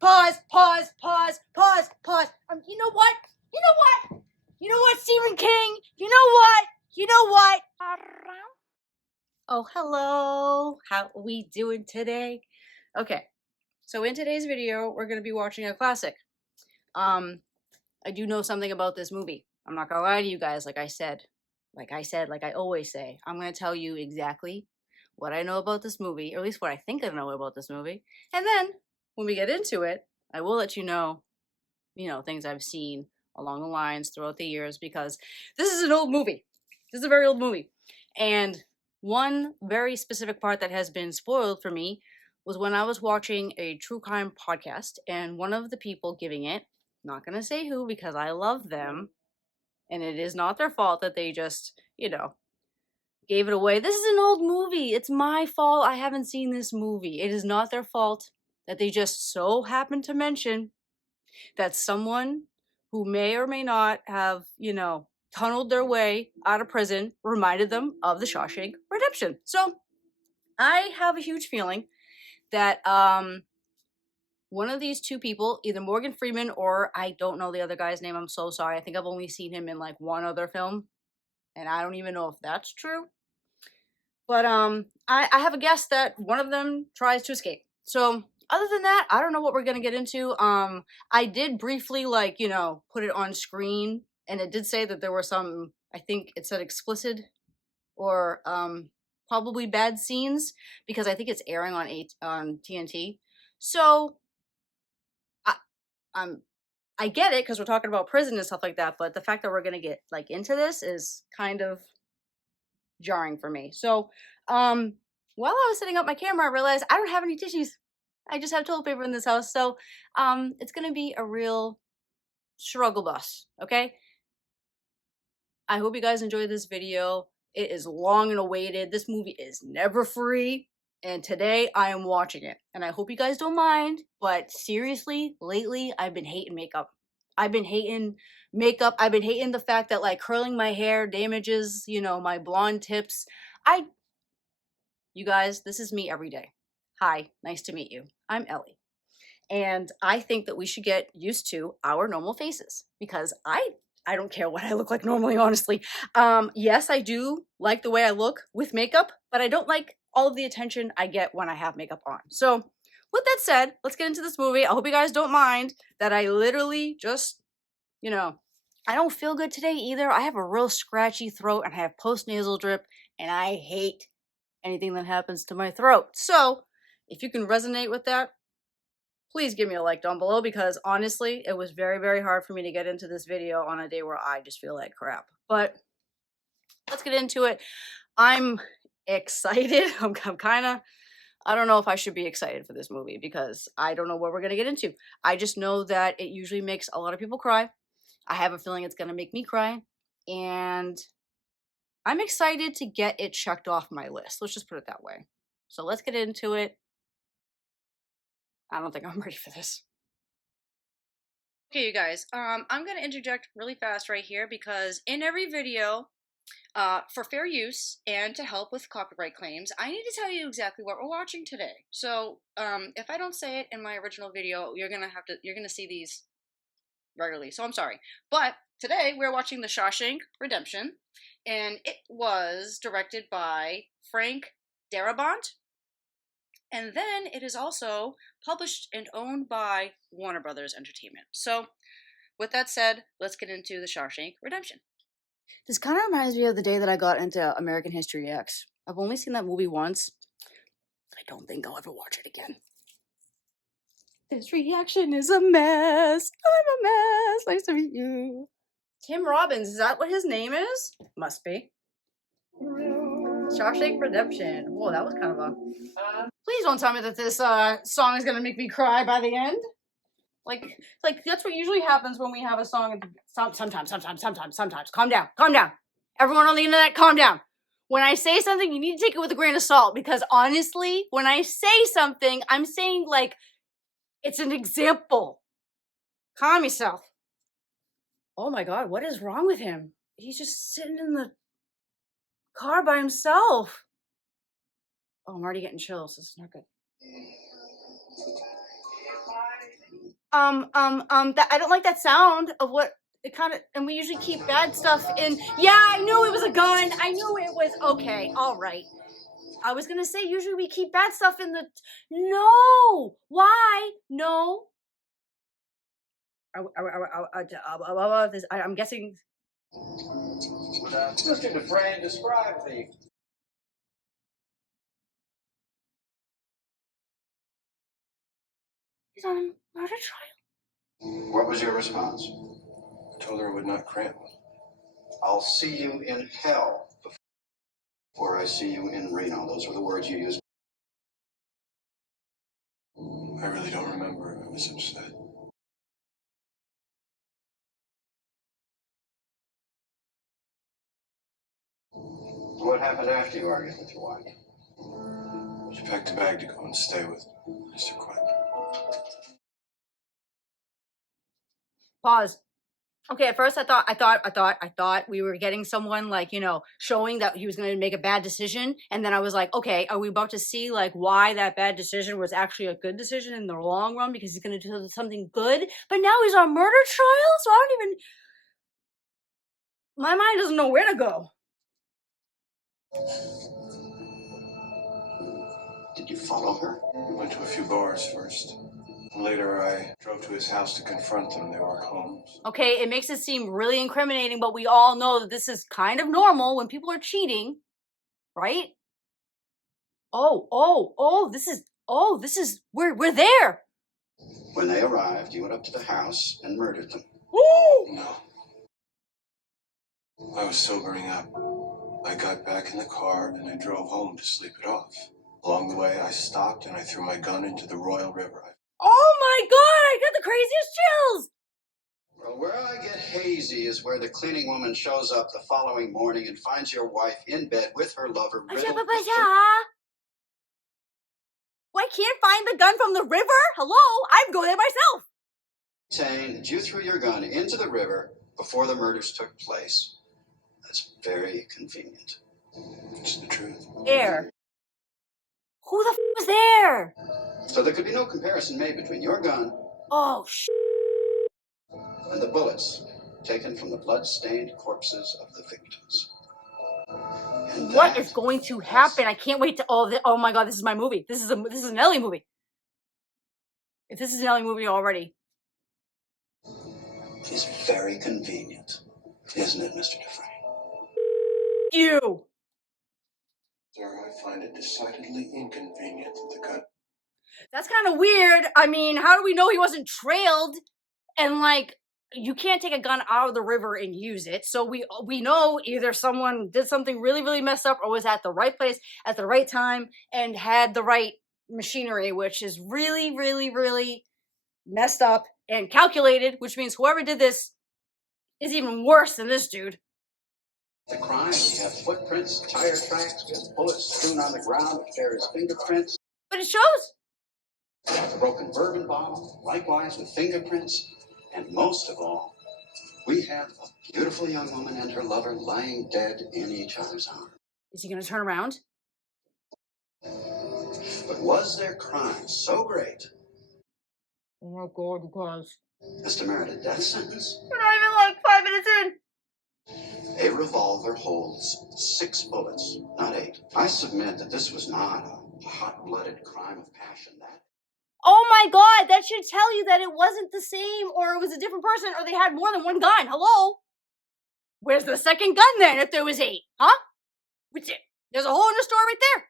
Pause. You know what? You know what, Stephen King? You know what? Oh, hello. How are we doing today? Okay, so in today's video, we're going to be watching a classic. I do know something about this movie. I'm not going to lie to you guys, like I always say. I'm going to tell you exactly what I know about this movie, or at least what I think I know about this movie. And then, when we get into it, I will let you know, things I've seen along the lines throughout the years, because this is an old movie. This is a very old movie. And one very specific part that has been spoiled for me was when I was watching a true crime podcast, and one of the people giving it, not going to say who because I love them, and it is not their fault that they just, gave it away. This is an old movie. It's my fault I haven't seen this movie. It is not their fault that they just so happened to mention that someone who may or may not have, tunneled their way out of prison reminded them of the Shawshank Redemption. So I have a huge feeling that one of these two people, either Morgan Freeman or I don't know the other guy's name. I'm so sorry. I think I've only seen him in like one other film, and I don't even know if that's true. But I have a guess that one of them tries to escape. So other than that, I don't know what we're gonna get into. I did briefly put it on screen, and it did say that there were some, I think it said explicit or probably bad scenes, because I think it's airing on TNT. So I get it, because we're talking about prison and stuff like that, but the fact that we're gonna get into this is kind of jarring for me. So while I was setting up my camera, I realized I don't have any tissues. I just have toilet paper in this house. So it's gonna be a real struggle bus, okay? I hope you guys enjoyed this video. It is long and awaited. This movie is never free, and today I am watching it. And I hope you guys don't mind, but seriously, lately I've been hating makeup. I've been hating makeup. I've been hating the fact that curling my hair damages, my blonde tips. You guys, this is me every day. Hi, nice to meet you. I'm Ellie. And I think that we should get used to our normal faces, because I don't care what I look like normally, honestly. Yes, I do like the way I look with makeup, but I don't like all of the attention I get when I have makeup on. So with that said, let's get into this movie. I hope you guys don't mind that I literally just, I don't feel good today either. I have a real scratchy throat, and I have post-nasal drip, and I hate anything that happens to my throat. So if you can resonate with that, please give me a like down below, because honestly, it was very, very hard for me to get into this video on a day where I just feel like crap. But let's get into it. I'm excited. I'm kind of, I don't know if I should be excited for this movie, because I don't know what we're going to get into. I just know that it usually makes a lot of people cry. I have a feeling it's going to make me cry. And I'm excited to get it checked off my list. Let's just put it that way. So let's get into it. I don't think I'm ready for this. Okay, you guys, I'm going to interject really fast right here, because in every video, for fair use and to help with copyright claims, I need to tell you exactly what we're watching today. So if I don't say it in my original video, you're going to see these regularly. So I'm sorry. But today we're watching The Shawshank Redemption, and it was directed by Frank Darabont. And then it is also published and owned by Warner Brothers Entertainment. So, with that said, let's get into The Shawshank Redemption. This kind of reminds me of the day that I got into American History X. I've only seen that movie once. I don't think I'll ever watch it again. This reaction is a mess. I'm a mess. Nice to meet you. Tim Robbins, is that what his name is? Must be. Shawshank Redemption. Whoa, that was kind of a... Please don't tell me that this song is gonna make me cry by the end. Like that's what usually happens when we have a song. Sometimes. Calm down. Everyone on the internet, calm down. When I say something, you need to take it with a grain of salt, because honestly, when I say something, I'm saying it's an example. Calm yourself. Oh my God, what is wrong with him? He's just sitting in the car by himself. Oh, I'm already getting chills. This is not good. That I don't like that sound of what it kind of, and we usually keep bad stuff in. Yeah, I knew it was a gun. I knew it was okay. All right. I was gonna say usually we keep bad stuff in the. No, why? No. I'm guessing. Mr. Dufresne, describe the. He's on a murder trial. What was your response? I told her I would not grant one. I'll see you in hell before I see you in Reno. Those were the words you used. I really don't remember. I was upset. What happened after you argued with your wife? She packed a bag to go and stay with Mr. Quinn. Pause. Okay, at first I thought we were getting someone like, showing that he was going to make a bad decision. And then I was like, okay, are we about to see like why that bad decision was actually a good decision in the long run because he's going to do something good? But now he's on murder trial, so I don't even, my mind doesn't know where to go. Did you follow her? We went to a few bars first. Later, I drove to his house to confront them. They weren't home. Okay, it makes it seem really incriminating, but we all know that this is kind of normal when people are cheating, right? This is, we're there. When they arrived, you went up to the house and murdered them. Woo! No. I was sobering up. I got back in the car and I drove home to sleep it off. Along the way, I stopped and I threw my gun into the Royal River. Oh my god, I got the craziest chills! Well, where I get hazy is where the cleaning woman shows up the following morning and finds your wife in bed with her lover. Well, I can't find the gun from the river? Hello? I'd go there myself. Saying that you threw your gun into the river before the murders took place. That's very convenient. It's the truth. There. Who the was there? So there could be no comparison made between your gun and the bullets taken from the blood-stained corpses of the victims. And what is going to happen? I can't wait to. Oh my god! This is my movie. This is an Ellie movie. If this is an Ellie movie already, it's very convenient, isn't it, Mr. Dufresne? You. Sir, I find it decidedly inconvenient that the gun. That's kind of weird. I mean, how do we know he wasn't trailed? And like, you can't take a gun out of the river and use it. So we know either someone did something really, really messed up or was at the right place at the right time and had the right machinery, which is really, really, really messed up and calculated, which means whoever did this is even worse than this dude. The crime, we have footprints, tire tracks, we have bullets strewn on the ground which bear his fingerprints. But it shows. We have a broken bourbon bottle, likewise with fingerprints. And most of all, we have a beautiful young woman and her lover lying dead in each other's arms. Is he going to turn around? But was their crime so great? Oh my god, you guys. As to merit a death sentence? We're not even like 5 minutes in. A revolver holds 6 bullets, not 8. I submit that this was not a hot-blooded crime of passion. Oh my god, that should tell you that it wasn't the same, or it was a different person, or they had more than one gun. Hello? Where's the second gun then if there was 8? Huh? There's a hole in the store right there.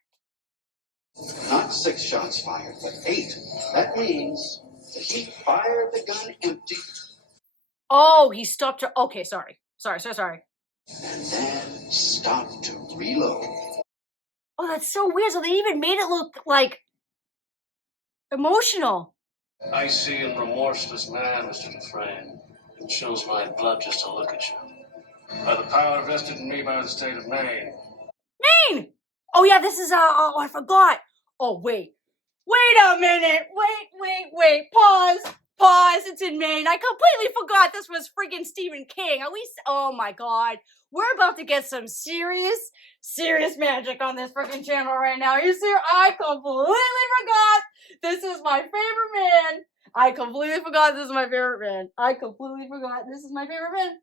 Not 6 shots fired, but 8. That means that he fired the gun empty. Oh, he stopped to. Okay, sorry. Sorry. And then stopped to reload. Oh, that's so weird. So they even made it look like emotional. I see a remorseless man, Mr. Dufresne. It chills my blood just to look at you. By the power vested in me by the state of Maine. Maine! Oh yeah, this is I forgot. Oh wait a minute. Wait. Pause. It's in Maine. I completely forgot this was freaking Stephen King. At least, oh my god, we're about to get some serious magic on this freaking channel right now. You see, I completely forgot. This is my favorite man, I completely forgot this is my favorite band. I completely forgot this is my favorite band.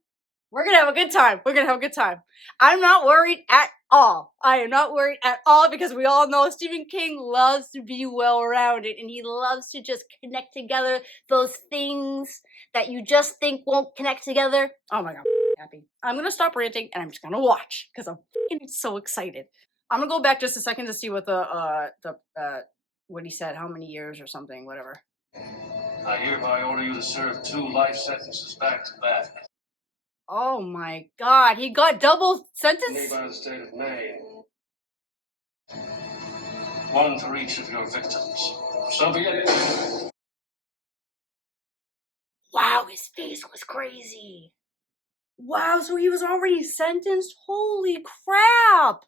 We're gonna have a good time. We're gonna have a good time. I'm not worried at all. I am not worried at all because we all know Stephen King loves to be well-rounded and he loves to just connect together those things that you just think won't connect together. Oh my god, I'm happy. I'm gonna stop ranting and I'm just gonna watch because I'm freaking so excited. I'm gonna go back just a second to see what what he said, how many years or something, whatever. I hereby order you to serve 2 life sentences back to back. Oh my god, he got double sentence? Made by the state of Maine. 1 for each of your victims. So be it. Wow, his face was crazy. Wow, so he was already sentenced? Holy crap!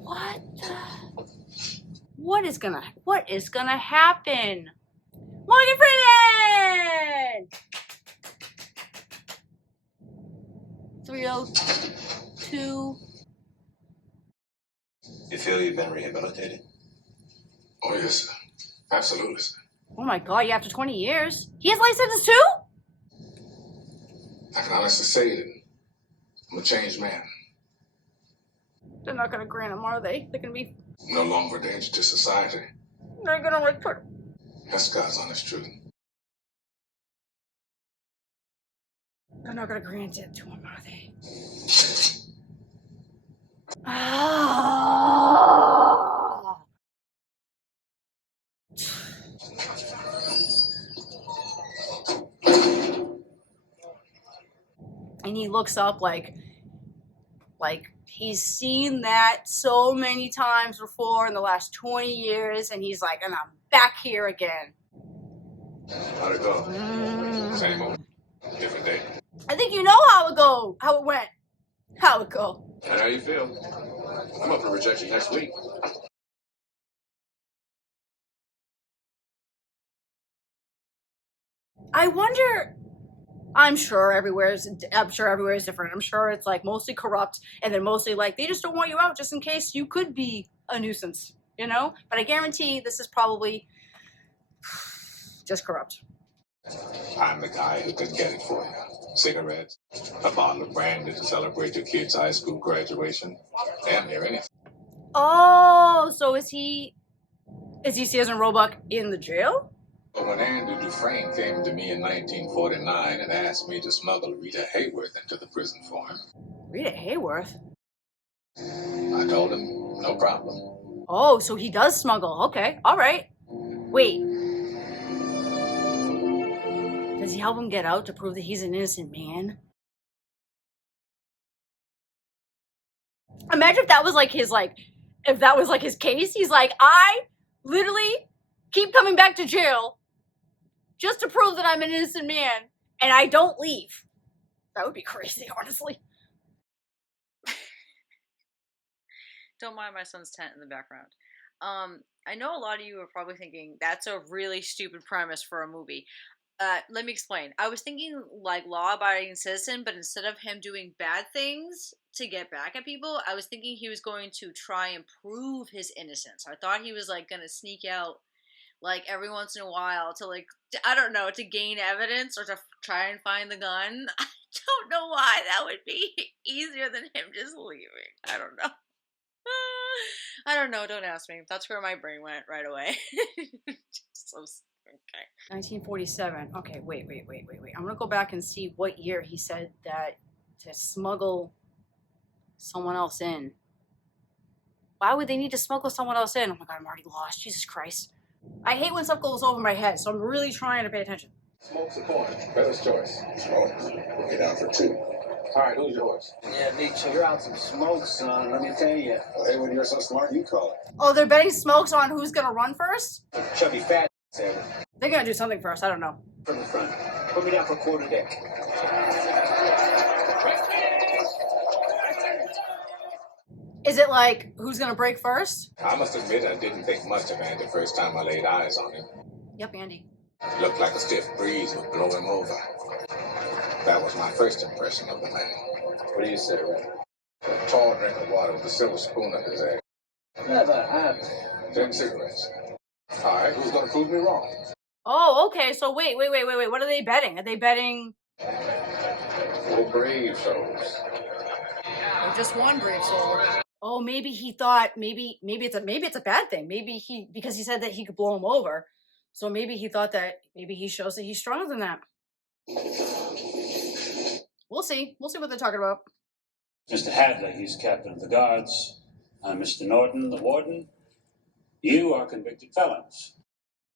What the? What is gonna happen? Morgan Freeman! 302. You feel you've been rehabilitated? Oh, yes, sir. Absolutely, sir. Oh my god, yeah, after 20 years? He has life sentence too? I can honestly say that I'm a changed man. They're not gonna grant him, are they? They're gonna be. No longer a danger to society. They're gonna like put. That's God's honest truth. They're not gonna grant it to him, are they? Ah! And he looks up like he's seen that so many times before in the last 20 years, and he's like, and I'm back here again. How'd it go? Same old, different day. I think you know how it went. How it go. And how you feel? I'm up for rejection next week. I wonder. I'm sure everywhere is different. I'm sure it's like mostly corrupt, and then mostly like they just don't want you out just in case you could be a nuisance, you know? But I guarantee this is probably just corrupt. I'm the guy who can get it for you. Cigarettes, a bottle of brandy to celebrate your kid's high school graduation. Damn near anything. Oh, so is he Citizen Roebuck in the jail? But when Andy Dufresne came to me in 1949 and asked me to smuggle Rita Hayworth into the prison for him, Rita Hayworth? I told him, no problem. Oh, so he does smuggle. Okay, all right. Wait. Does he help him get out to prove that he's an innocent man? Imagine if that was like his case. He's like, I literally keep coming back to jail just to prove that I'm an innocent man, and I don't leave. That would be crazy, honestly. Don't mind my son's tent in the background. I know a lot of you are probably thinking that's a really stupid premise for a movie. Let me explain. I was thinking like law-abiding citizen, but instead of him doing bad things to get back at people, I was thinking he was going to try and prove his innocence. I thought he was like gonna sneak out like every once in a while to like, I don't know, to gain evidence or to try and find the gun. I don't know why that would be easier than him just leaving. I don't know. I don't know. Don't ask me. That's where my brain went right away. So, okay. 1947. Okay, wait. I'm gonna go back and see what year he said that to smuggle someone else in. Why would they need to smuggle someone else in? Oh my god, I'm already lost. Jesus Christ. I hate when stuff goes over my head, so I'm really trying to pay attention. Smoke's a coin. Bella's choice. Smoke. We'll get out for 2. All right, who's yours? Yeah, me too. You're out some smoke, son. Let me tell you. Well, hey, when you're so smart, you call it. Oh, they're betting smokes on who's gonna run first? Chubby fat, Sam. They're gonna do something first, I don't know. From the front. Put me down for quarter deck. Is it like who's gonna break first? I must admit I didn't think much of Andy the first time I laid eyes on him. Yep, Andy. Looked like a stiff breeze would blow him over. That was my first impression of the man. What do you say, Ray? A tall drink of water with a silver spoon in his egg. Never had. 10 cigarettes. All right, who's gonna prove me wrong? Oh, okay. So wait. What are they betting? Are they betting? 4 brave souls. Or just one brave soul? Oh, maybe he thought maybe it's a bad thing. Maybe because he said that he could blow him over. So maybe he thought that maybe he shows that he's stronger than that. We'll see. We'll see what they're talking about. Mr. Hadley, he's captain of the guards. I'm Mr. Norton, the warden. You are convicted felons.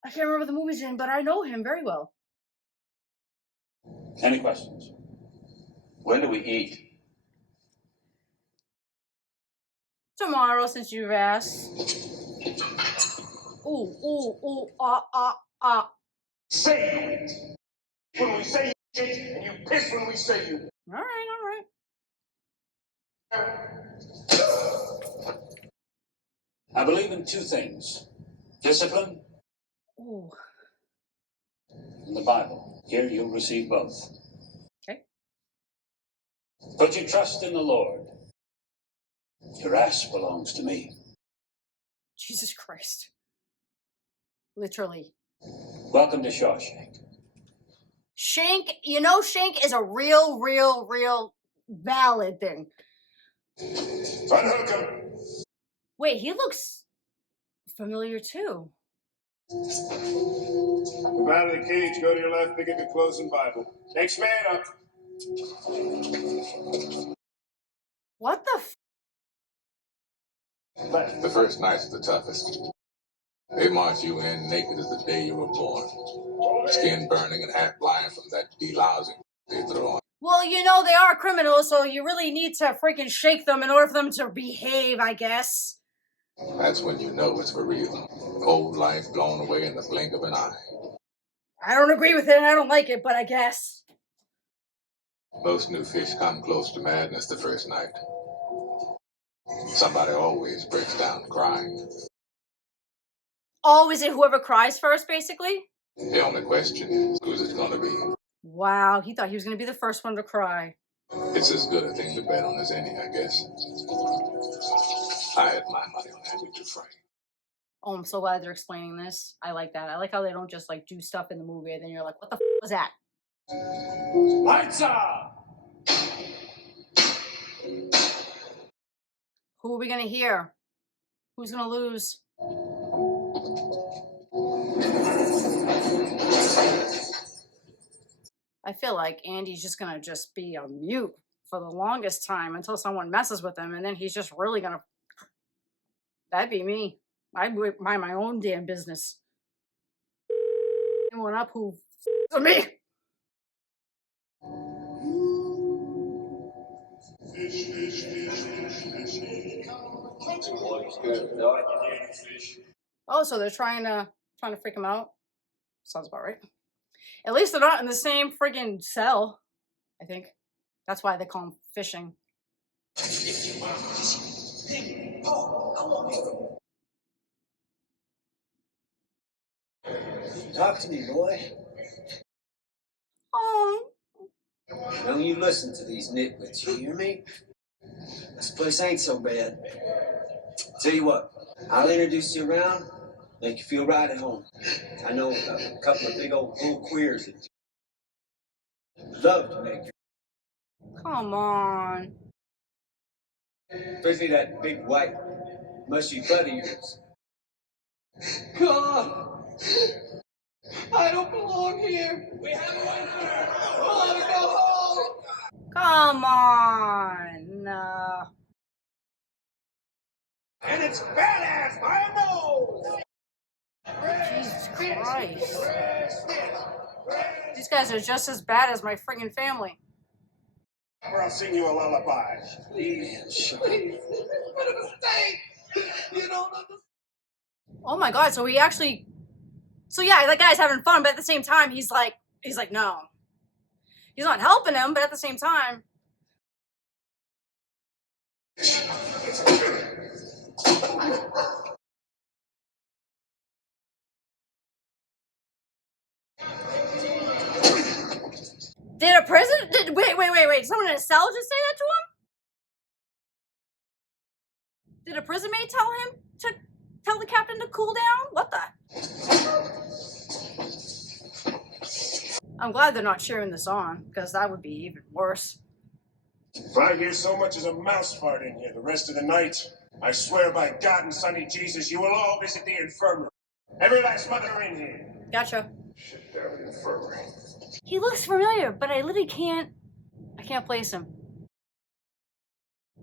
I can't remember the movie's in, but I know him very well. Any questions? When do we eat? Tomorrow, since you've asked. Ooh, Say it! When we say shit, and you piss when we say you. All right. I believe in 2 things. Discipline Ooh. and the Bible. Here you'll receive both. Okay. Put your trust in the Lord. Your ass belongs to me. Jesus Christ. Literally. Welcome to Shawshank. Shank, Shank is a real valid thing. Unhook him. Wait, he looks familiar too. Move out of the cage, go to your left, pick up your clothes and Bible. Next man up. What the The first night's the toughest. They march you in naked as the day you were born. Skin burning and half blind from that delousing they throw on. Well, they are criminals, so you really need to freaking shake them in order for them to behave, I guess. That's when you know it's for real. Old life blown away in the blink of an eye. I don't agree with it and I don't like it, but I guess. Most new fish come close to madness the first night. Somebody always breaks down crying. Oh, is it whoever cries first, basically? The only question is, who's it gonna be? Wow, he thought he was going to be the first one to cry. It's as good a thing to bet on as any, I guess. I had my money on Henry Dufresne. Oh, I'm so glad they're explaining this. I like that. I like how they don't just do stuff in the movie and then you're like, what the was that? Lights out! Who are we going to hear? Who's going to lose? I feel like Andy's just going to be on mute for the longest time until someone messes with him, and then he's just really going to... That'd be me. I'd mind my own damn business. Anyone up who with me? Oh, so they're trying to freak him out? Sounds about right. At least they're not in the same friggin' cell, I think. That's why they call him fishing. Talk to me, boy. Oh. Don't you listen to these nitwits, you hear me? This place ain't so bad. Tell you what, I'll introduce you around, make you feel right at home. I know a couple of big old bull queers that love to make you. Come on. Especially that big white mushy butt of yours. God, I don't belong here. We have a winner. I want to go home. Come on. No. And it's badass, I know! Jesus Christ. These guys are just as bad as my friggin' family. Or I'll sing you a lullaby. Please. What a mistake. You don't understand. Oh my god, so he actually... So yeah, that guy's having fun, but at the same time, he's like, no. He's not helping him, but at the same time... Did a president... Wait. Did someone in a cell just say that to Did a prison mate tell the captain to cool down? What the? I'm glad they're not cheering this on, because that would be even worse. If I hear so much as a mouse fart in here the rest of the night, I swear by God and Sonny Jesus, you will all visit the infirmary. Every last mother in here. Gotcha. Shit, down the infirmary. He looks familiar, but I literally can't place him.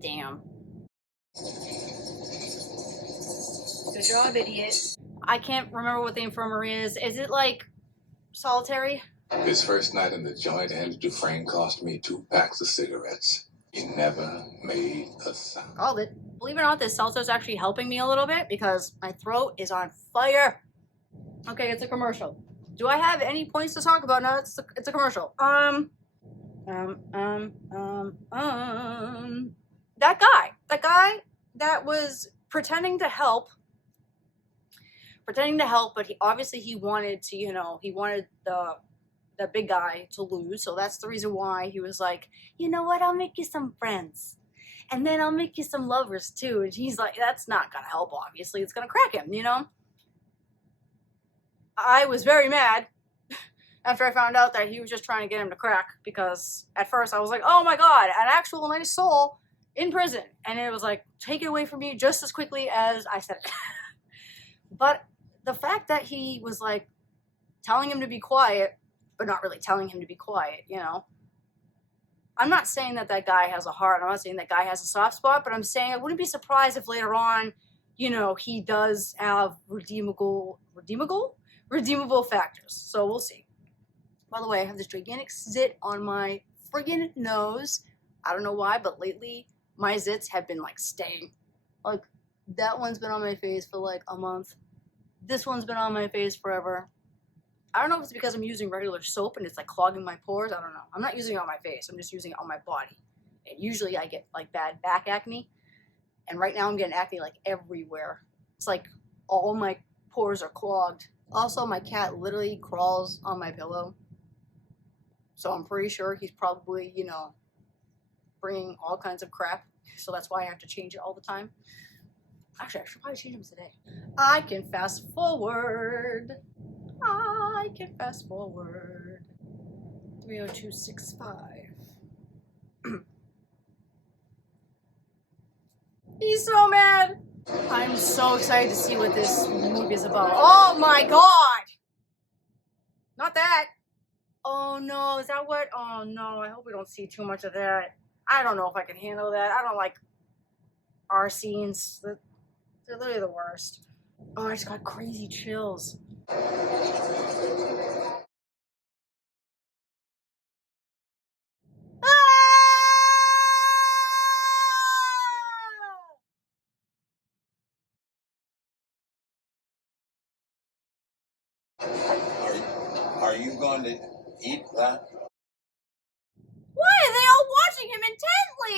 Damn. Good job, idiot. I can't remember what the infirmary is. Is it like solitary? His first night in the joint, Andy Dufresne cost me 2 packs of cigarettes. He never made a sound. Called it. Believe it or not, this seltzer is actually helping me a little bit because my throat is on fire. Okay, it's a commercial. Do I have any points to talk about? No, it's a commercial. That guy that was pretending to help, but he wanted to, he wanted the big guy to lose. So that's the reason why he was like, you know what, I'll make you some friends. And then I'll make you some lovers too. And he's like, that's not gonna help, obviously. It's gonna crack him, I was very mad after I found out that he was just trying to get him to crack, because at first I was like, oh my God, an actual nice soul in prison. And it was like, take it away from me just as quickly as I said it. But the fact that he was like telling him to be quiet, but not really telling him to be quiet, I'm not saying that guy has a heart. I'm not saying that guy has a soft spot, but I'm saying I wouldn't be surprised if later on, he does have redeemable factors. So we'll see. By the way, I have this gigantic zit on my friggin' nose. I don't know why, but lately my zits have been like staying. Like that one's been on my face for like a month. This one's been on my face forever. I don't know if it's because I'm using regular soap and it's like clogging my pores. I don't know. I'm not using it on my face. I'm just using it on my body. And usually I get like bad back acne. And right now I'm getting acne like everywhere. It's like all my pores are clogged. Also, my cat literally crawls on my pillow. So I'm pretty sure he's probably, bringing all kinds of crap. So that's why I have to change it all the time. Actually, I should probably change them today. I can fast forward. 30265. He's so mad. I'm so excited to see what this movie is about. Oh my God! Not that. Oh no, is that what? Oh no, I hope we don't see too much of that. I don't know if I can handle that. I don't like R scenes. They're literally the worst. Oh, I just got crazy chills. Are you going to eat that? Why are they all watching him intently?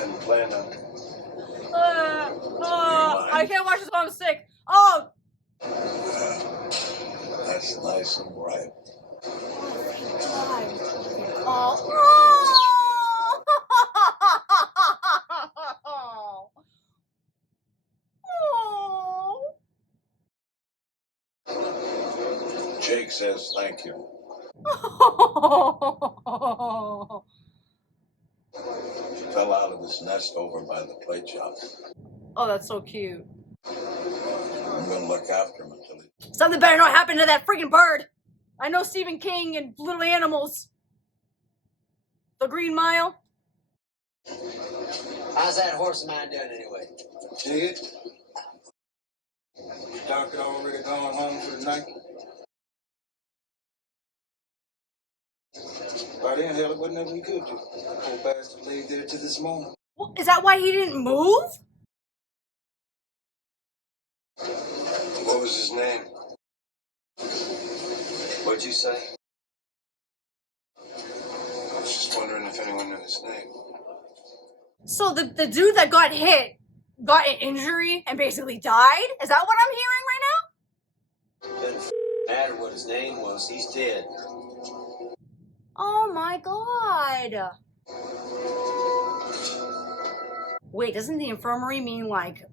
And plan on. I can't watch this while I'm sick. Oh! That's nice and bright. Oh. Jake says thank you. Fell out of his nest over by the plate shop. Oh, that's so cute. I'm gonna look after him until he... Something better not happen to that freaking bird. I know Stephen King and Little Animals. The Green Mile. How's that horse of mine doing anyway? See it? Doc had already gone home for the night. By then, hell, it wasn't nothing we could do. Poor bastard laid there to this morning. Well, is that why he didn't move? What was his name? What'd you say? I was just wondering if anyone knew his name. So the dude that got hit got an injury and basically died? Is that what I'm hearing right now? Doesn't matter what his name was, he's dead. Oh my God. Wait, doesn't the infirmary mean like...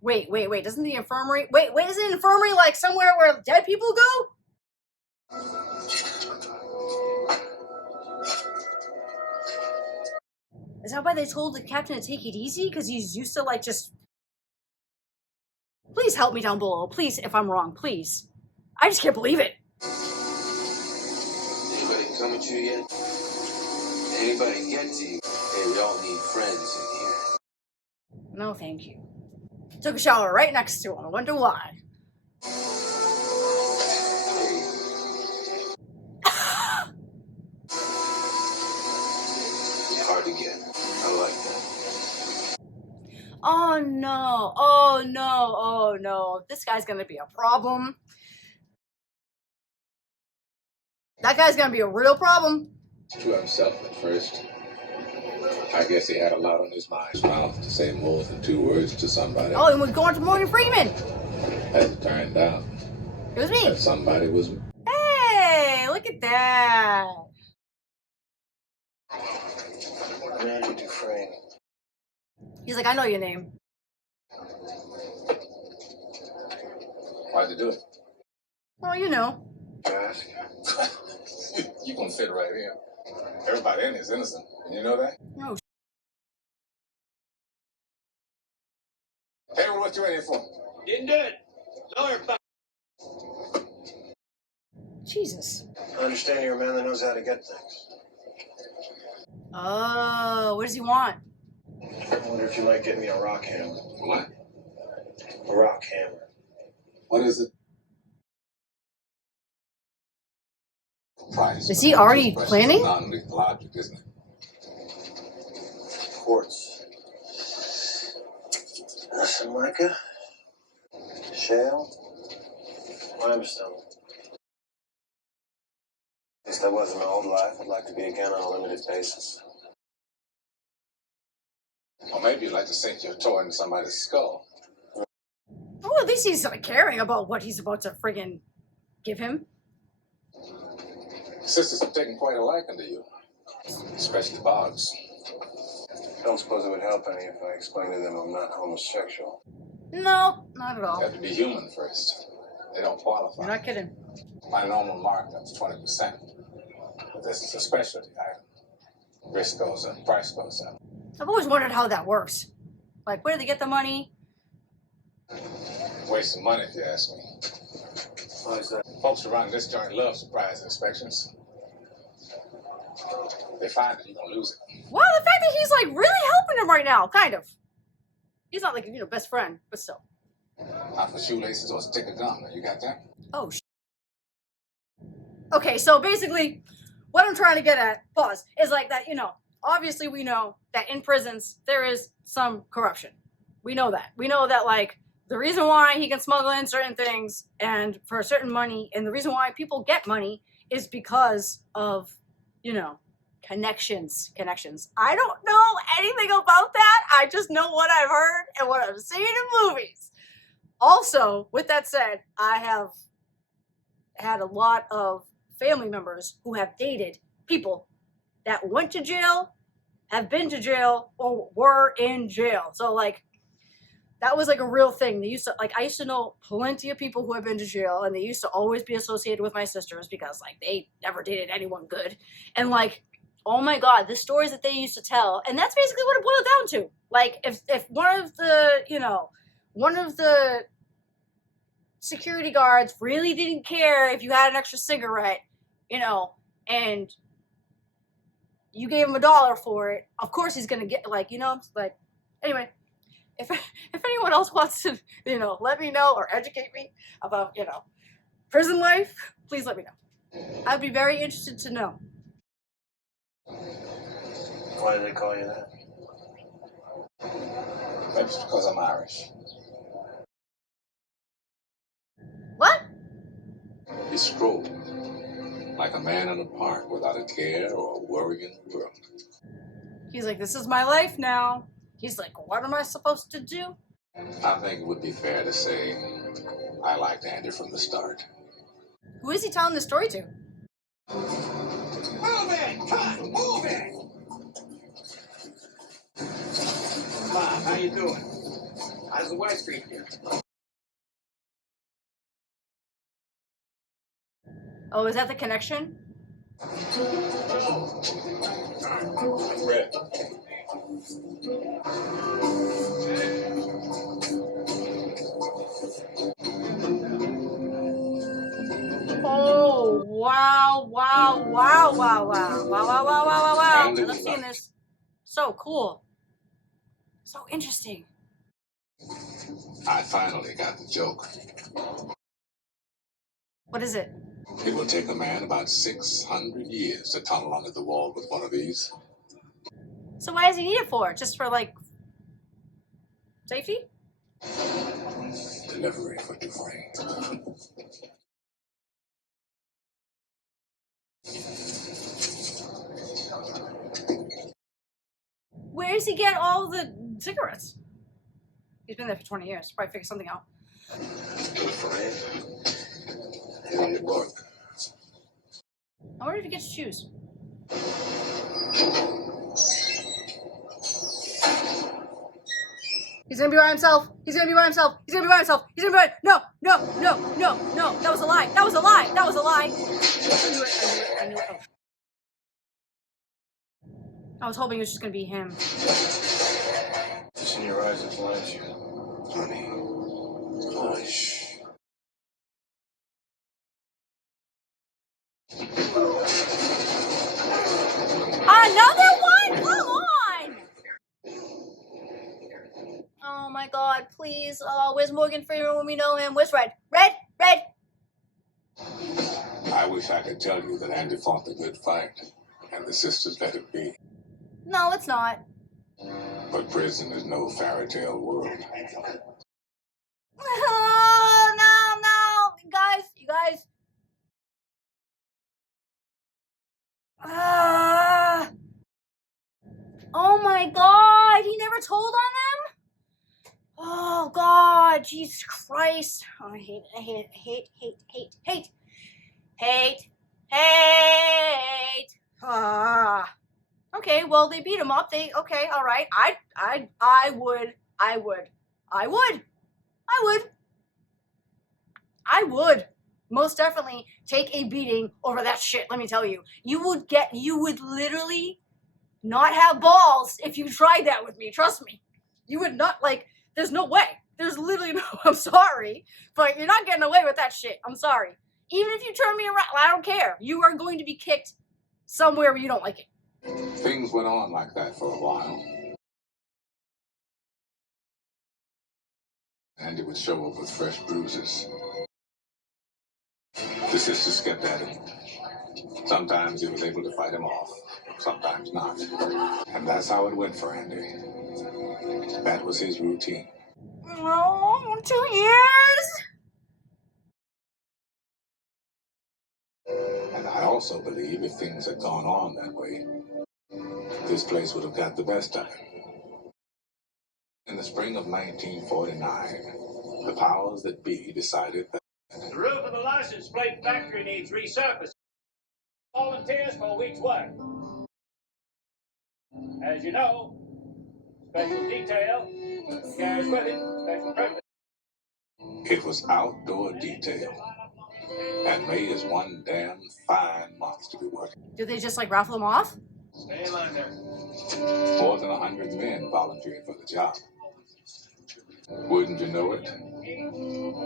Wait, doesn't the infirmary... Wait, isn't the infirmary like somewhere where dead people go? Is that why they told the captain to take it easy? Because he's used to like just... Please help me down below. Please, if I'm wrong, please. I just can't believe it. Anybody come at you yet? Anybody get to you? Hey, we all need friends in here. No, thank you. Took a shower right next to him. I wonder why. Hard to get. I like that. Oh no. Oh no. Oh no. This guy's gonna be a problem. That guy's gonna be a real problem. To himself at first. I guess he had a lot on his mind. Mouth to say more than 2 words to somebody. Oh, and we're going to Morgan Freeman. As it turned out, It was me. that somebody was... Hey, look at that. Randy Dufresne. He's like, I know your name. Why'd you do it? Well, you know. Ask. You gonna fit right in. Everybody in is innocent. You know that? Oh, Hey, what you in here for? Didn't do it. Lawyer. Jesus. I understand you're a man that knows how to get things. Oh, what does he want? I wonder if you might get me a rock hammer. What? A rock hammer. What is it? Price. Is he already planning? Non-lethal object, isn't it? Quartz. Some mica. Shale. Limestone. At least I was in my old life. I'd like to be again on a limited basis. Or maybe you'd like to sink your toe into somebody's skull. Oh, at least he's like caring about what he's about to friggin' give him. Sisters have taken quite a liking to you. Especially Boggs. I don't suppose it would help any if I explained to them I'm not homosexual. No, not at all. You have to be human first. They don't qualify. You're not kidding. My normal markup's 20%. But this is a specialty item. Risk goes up, price goes up. I've always wondered how that works. Like, where do they get the money? Waste of money, if you ask me. Why is that? Folks around this joint love surprise inspections. They find it, you're gonna lose it. Well, the fact that he's like really helping him right now, kind of. He's not like, you know, best friend, but still. Not for shoelaces or a stick of gum. You got that? Oh, Okay, so basically, what I'm trying to get at, pause, is like that, you know, obviously we know that in prisons there is some corruption. We know that. We know that, like, the reason why he can smuggle in certain things and for a certain money, and the reason why people get money is because of, you know, connections. I don't know anything about that. I just know what I've heard and what I've seen in movies. Also, with that said, I have had a lot of family members who have dated people that went to jail, have been to jail, or were in jail. So, like, that was like a real thing. They used to, like, I used to know plenty of people who have been to jail, and they used to always be associated with my sisters because, like, they never dated anyone good. And, like, oh my God, the stories that they used to tell, and that's basically what it boiled down to. Like, if one of the security guards really didn't care if you had an extra cigarette, you know, and you gave him $1 for it, of course he's gonna get, like, you know, like, anyway, if anyone else wants to, you know, let me know or educate me about, you know, prison life, please let me know. I'd be very interested to know. Why do they call you that? Maybe it's because I'm Irish. What? You stroll like a man in a park without a care or a worry in the world. He's like, this is my life now. He's like, what am I supposed to do? I think it would be fair to say I liked Andy from the start. Who is he telling the story to? Move it! Cut! Move it! How you doing? How's the wife treating you? Oh, is that the connection? Red. Oh, wow, wow, wow, wow, wow, wow, wow, wow, wow, wow, wow. And I it love was seeing like, this. So cool. So interesting. I finally got the joke. What is it? It will take a man about 600 years to tunnel under the wall with one of these. So why does he need it for? Just for, like, safety? Delivery for Dufresne. Where does he get all the cigarettes? He's been there for 20 years. Probably figure something out. Dufresne. In New York. I wonder if he gets to choose. He's gonna be by himself. He's gonna be by himself. He's gonna be by himself. He's gonna be by. No, no, no, no, no. That was a lie. That was a lie. That was a lie. I knew it. I knew it. I knew it. Oh. I was hoping it was just gonna be him. It's in your eyes that blinds you. Honey. Hush. Another one? Come on! Oh my God! Please. Oh, where's Morgan Freeman when we know him? Where's Red? Red? Red? I wish I could tell you that Andy fought the good fight, and the sisters let it be. No, it's not. But prison is no fairy tale world. Oh, no, no, you guys. Oh my God! He never told on them. Oh God, Jesus Christ! Oh, I hate, I hate, hate, hate, hate, hate, hate, hate. Ah. Okay, well they beat him up. Okay, all right. I would most definitely take a beating over that shit. Let me tell you, you would literally not have balls if you tried that with me. Trust me, you would not like. There's no way. There's literally no. I'm sorry, but you're not getting away with that shit. I'm sorry. Even if you turn me around, I don't care. You are going to be kicked somewhere where you don't like it. Things went on like that for a while. Andy would show up with fresh bruises. The sisters kept at him. Sometimes he was able to fight him off, sometimes not. And that's how it went for Andy. That was his routine. Oh, 2 years. And I also believe if things had gone on that way, this place would have got the best of him. In the spring of 1949, the powers that be decided that The roof of the license plate factory needs resurfacing. Volunteers for a week's work. As you know, special detail carries with it special purpose. it was outdoor detail. And May is one damn fine month to be working. Did they just like raffle them off? Stay in line there. More than 100 men volunteered for the job. Wouldn't you know it?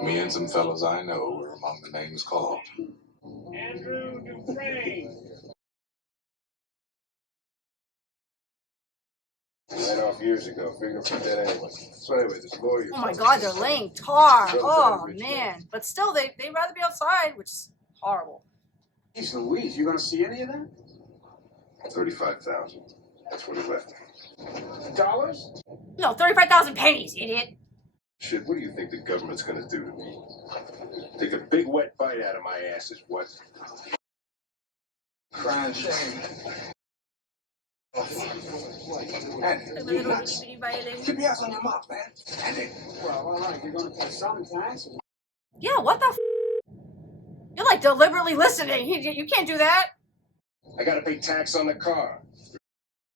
Me and some fellows I know were among the names called. Andrew Dufresne. Right off years ago. Fingerprint that anyway. So anyway, this lawyer. Oh my God, they're laying tar. Oh man, but still, they'd rather be outside, which is horrible. Jeez Louise, you gonna see any of that? 35,000. That's what he left. Dollars? No, 35,000 pennies, idiot. Shit, what do you think the government's gonna do to me? Take a big wet bite out of my ass is what? Crying shame. Like my little itty bitty violin. Keep your ass on your mouth, man. Andy. Well, all right, you're gonna pay some tax. Yeah, what the? You're like deliberately listening. You can't do that. I gotta pay tax on the car.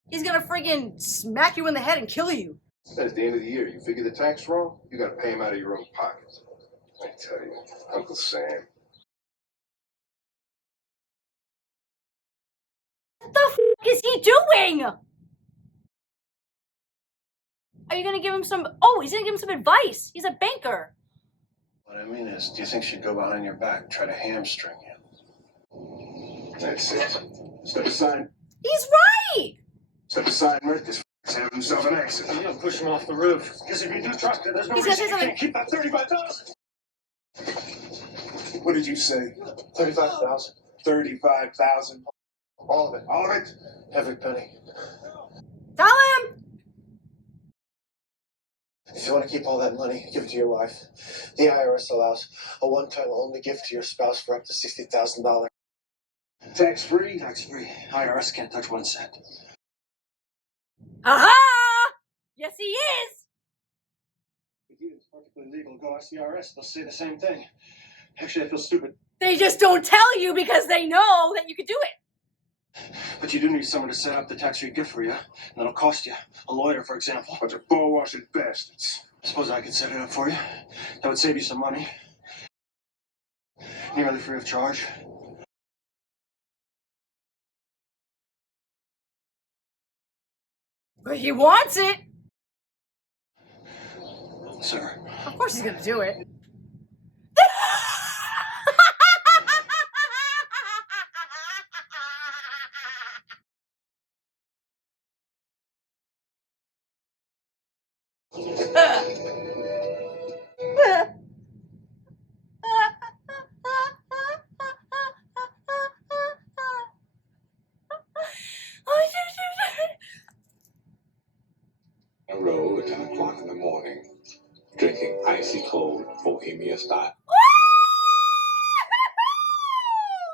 He's gonna friggin' smack you in the head and kill you. At the end of the year, you figure the tax wrong, you gotta pay him out of your own pocket. I tell you, Uncle Sam. What the f is he doing? Are you gonna give him some? Oh, he's gonna give him some advice. He's a banker. What I mean is, do you think she'd go behind your back, try to hamstring you? That's it. Step aside. He's right. Step aside, Mert. This f***'s having himself an accident. You don't push him off the roof. Because if you do trust her, there's no He's gonna reason say you something. can't keep that 35,000. What did you say? 35,000. 35,000. All of it. All of it. Every penny. Tell him. If you want to keep all that money, give it to your wife. The IRS allows a one-time only gift to your spouse for up to $60,000. Tax-free? Tax-free. IRS can't touch 1 cent. Aha! Yes, he is. It's perfectly legal. Go ask the IRS. They'll say the same thing. Actually, I feel stupid. They just don't tell you because they know that you could do it. But you do need someone to set up the tax-free gift for you. And that'll cost you. A lawyer, for example. Bunch of ball-washing bastards. Suppose I could set it up for you. That would save you some money. Nearly free of charge. But he wants it. Sir. Of course he's gonna do it. A row at 10 o'clock in the morning, drinking icy cold Bohemia style.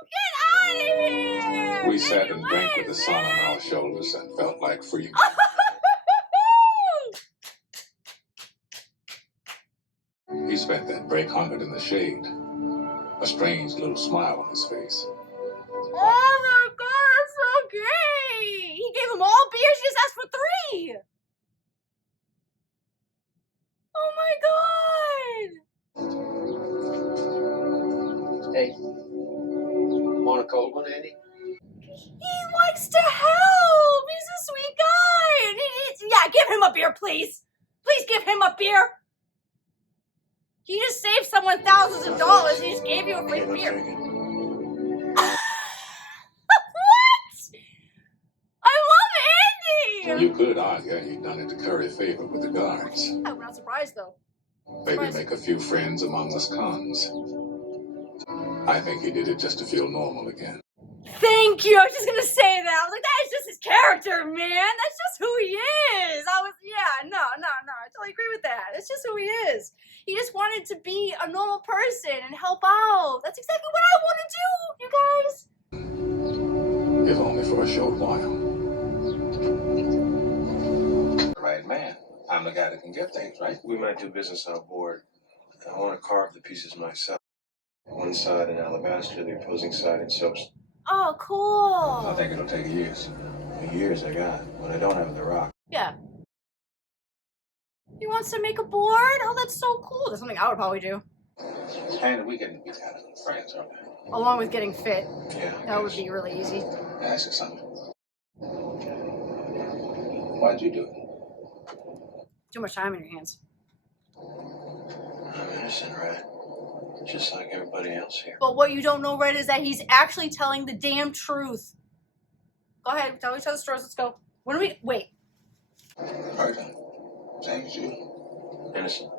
Get out of here! We sat and drank with the sun on our shoulders and felt like free men. He spent that break hungered in the shade, a strange little smile on his face. Oh my god, that's so gay! He gave them all beer, she just asked for 3! Oh my god! Hey, want a cold one, Andy? He likes to help! He's a sweet guy! And yeah, give him a beer, please! Please give him a beer! He just saved someone thousands of dollars, he just gave you a free beer. What? I love Andy! You could argue he'd done it to curry favor with the guards. I'm not surprised though. Maybe make a few friends among us cons. I think he did it just to feel normal again. Thank you. I was just gonna say that. I was like, that is just his character, man. That's just who he is. No. I totally agree with that. It's just who he is. He just wanted to be a normal person and help out. That's exactly what I want to do, you guys. If only for a short while. Right, man. I'm the guy that can get things, right? We might do business on board. I want to carve the pieces myself. One side in alabaster, the opposing side in soaps. Oh, cool. I think it'll take years. The years I got, but I don't have the rock. Yeah. He wants to make a board? Oh, that's so cool. That's something I would probably do. And we can be kind of friends, aren't we? Along with getting fit. Yeah. That would be really easy. Can I ask you something? Why'd you do it? Too much time in your hands. I'm innocent, right? Just like everybody else here. But what you don't know, Red, is that he's actually telling the damn truth. Go ahead, tell each other stories. Let's go. When do we wait? Pardon. Same as you. Innocent.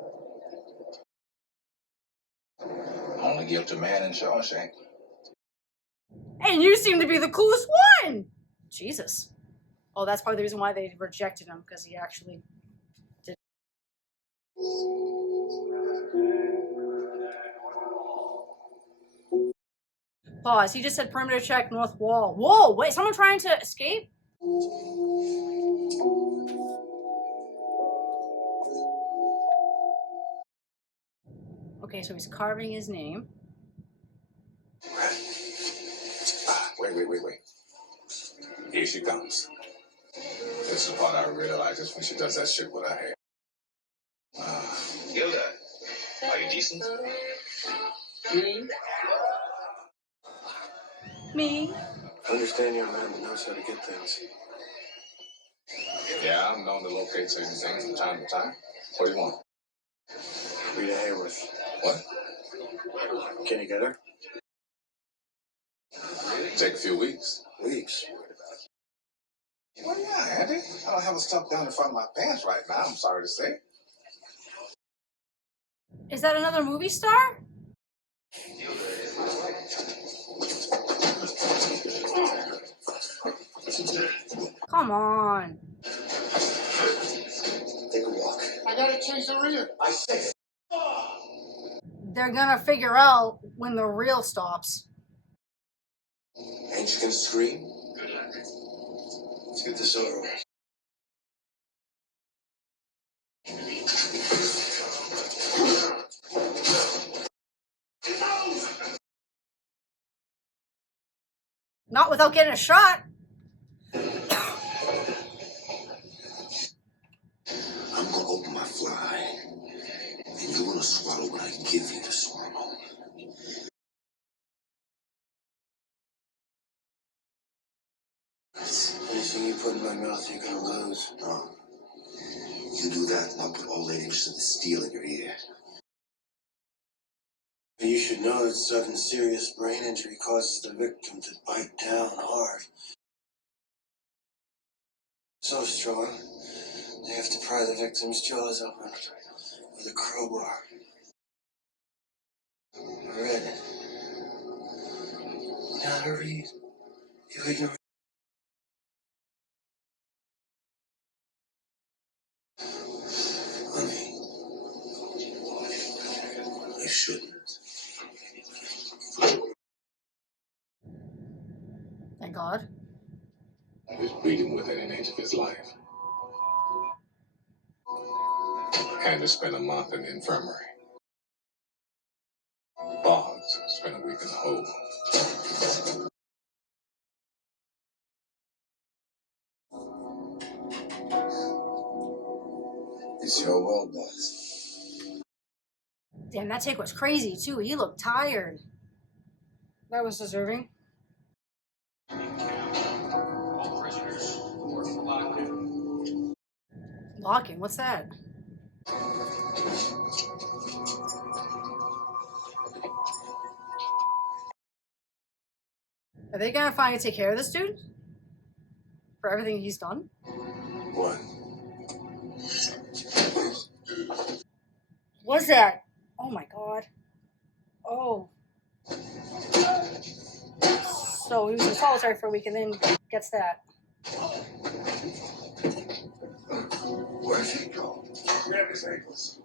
Only guilty man in Shawshank. And you seem to be the coolest one. Jesus. Oh, that's probably the reason why they rejected him, because he actually did. Pause. He just said perimeter check, north wall. Whoa, wait, someone trying to escape? Okay, so he's carving his name. Wait. Here she comes. This is what I realize is when she does that shit with her hair. Gilda, are you decent? Me? I understand you're a man that knows how to get things. Yeah, I'm known to locate certain things from time to time. What do you want? Rita Hayworth. What? Can you get her? Take a few weeks. Weeks. Well, yeah, Andy. I don't have a stuff down in front of my pants right now, I'm sorry to say. Is that another movie star? Come on. Take a walk. I gotta change the rear. I say. They're gonna figure out when the reel stops. Ain't you gonna scream? Let's get this over with. Not without getting a shot. I'm gonna open my fly, and you're gonna swallow what I give you to swallow. Anything you put in my mouth, you're gonna lose. No. You do that, and I'll put all 8 inches of the steel in your ear. You should know that sudden serious brain injury causes the victim to bite down hard. So strong, they have to pry the victim's jaws open with a crowbar. I read it. Now to read. You ignore. Honey, you shouldn't. Thank God. He was bleeding within an inch of his life. Andy spent a month in the infirmary. Boggs spent a week in the hole. It's your world, boss. Damn, that take was crazy too. He looked tired. That was deserving. All prisoners report for lockdown. Locking, what's that? Are they gonna finally take care of this dude? For everything he's done? What? What's that? Oh my God. Oh. So he was in solitary for a week and then gets that. Where's he go? Grab his ankles.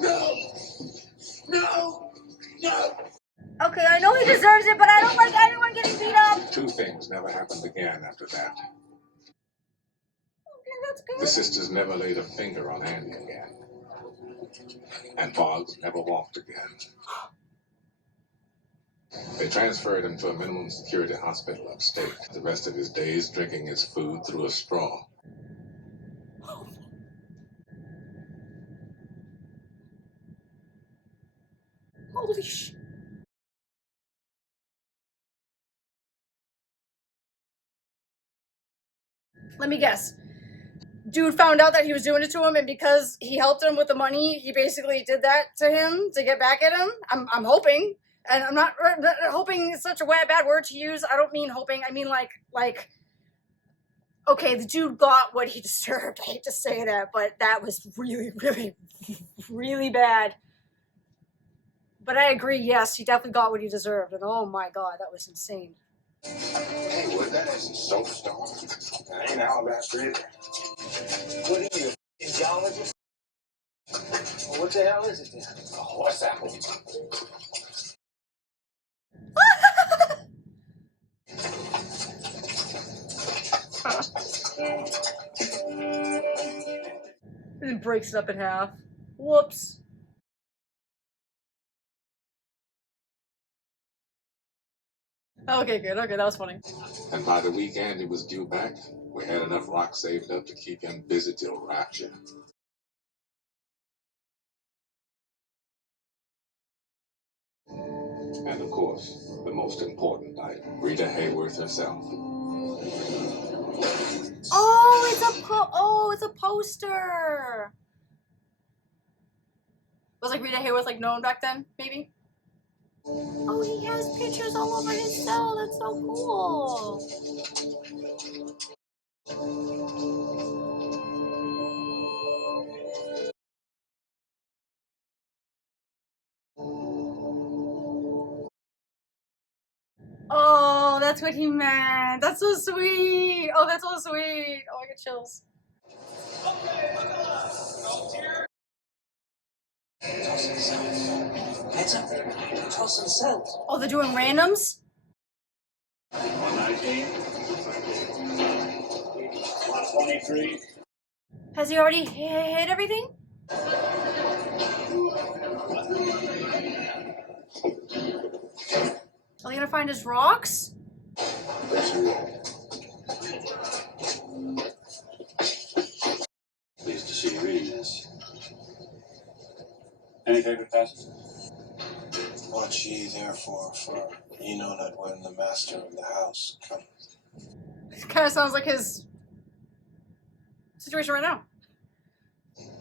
No! No! No! Okay, I know he deserves it, but I don't like anyone getting beat up. Two things never happened again after that. Okay, that's good. The sisters never laid a finger on Andy again. And Boggs never walked again. They transferred him to a minimum security hospital upstate. The rest of his days drinking his food through a straw. Holy sh! Let me guess. Dude found out that he was doing it to him, and because he helped him with the money, he basically did that to him to get back at him. I'm hoping, and I'm not hoping is such a bad word to use. I don't mean hoping. I mean like. Okay, the dude got what he deserved. I hate to say that, but that was really, really, really bad. But I agree. Yes, he definitely got what he deserved, and oh my God, that was insane. Hey, Wood, that isn't soapstone. That ain't alabaster either. What are you, a geologist? Well, what the hell is it then? A horse apple. And then breaks it up in half. Whoops. Okay, good. Okay, that was funny. And by the week Andy was due back, We had enough rock saved up to keep him busy till rapture. And of course, the most important item, Rita Hayworth herself. Oh, it's a poster. Was like Rita Hayworth like known back then, maybe? Oh, he has pictures all over his cell. That's so cool. Oh, that's what he meant. That's so sweet. Oh, that's so sweet. Oh, I get chills. Oh, they're doing randoms? 119, 123. Has he already hit everything? Are they gonna find his rocks? Pleased to see you reading this. Any favorite passage? Watch ye therefore, for ye know not when the master of the house cometh. It kind of sounds like his situation right now.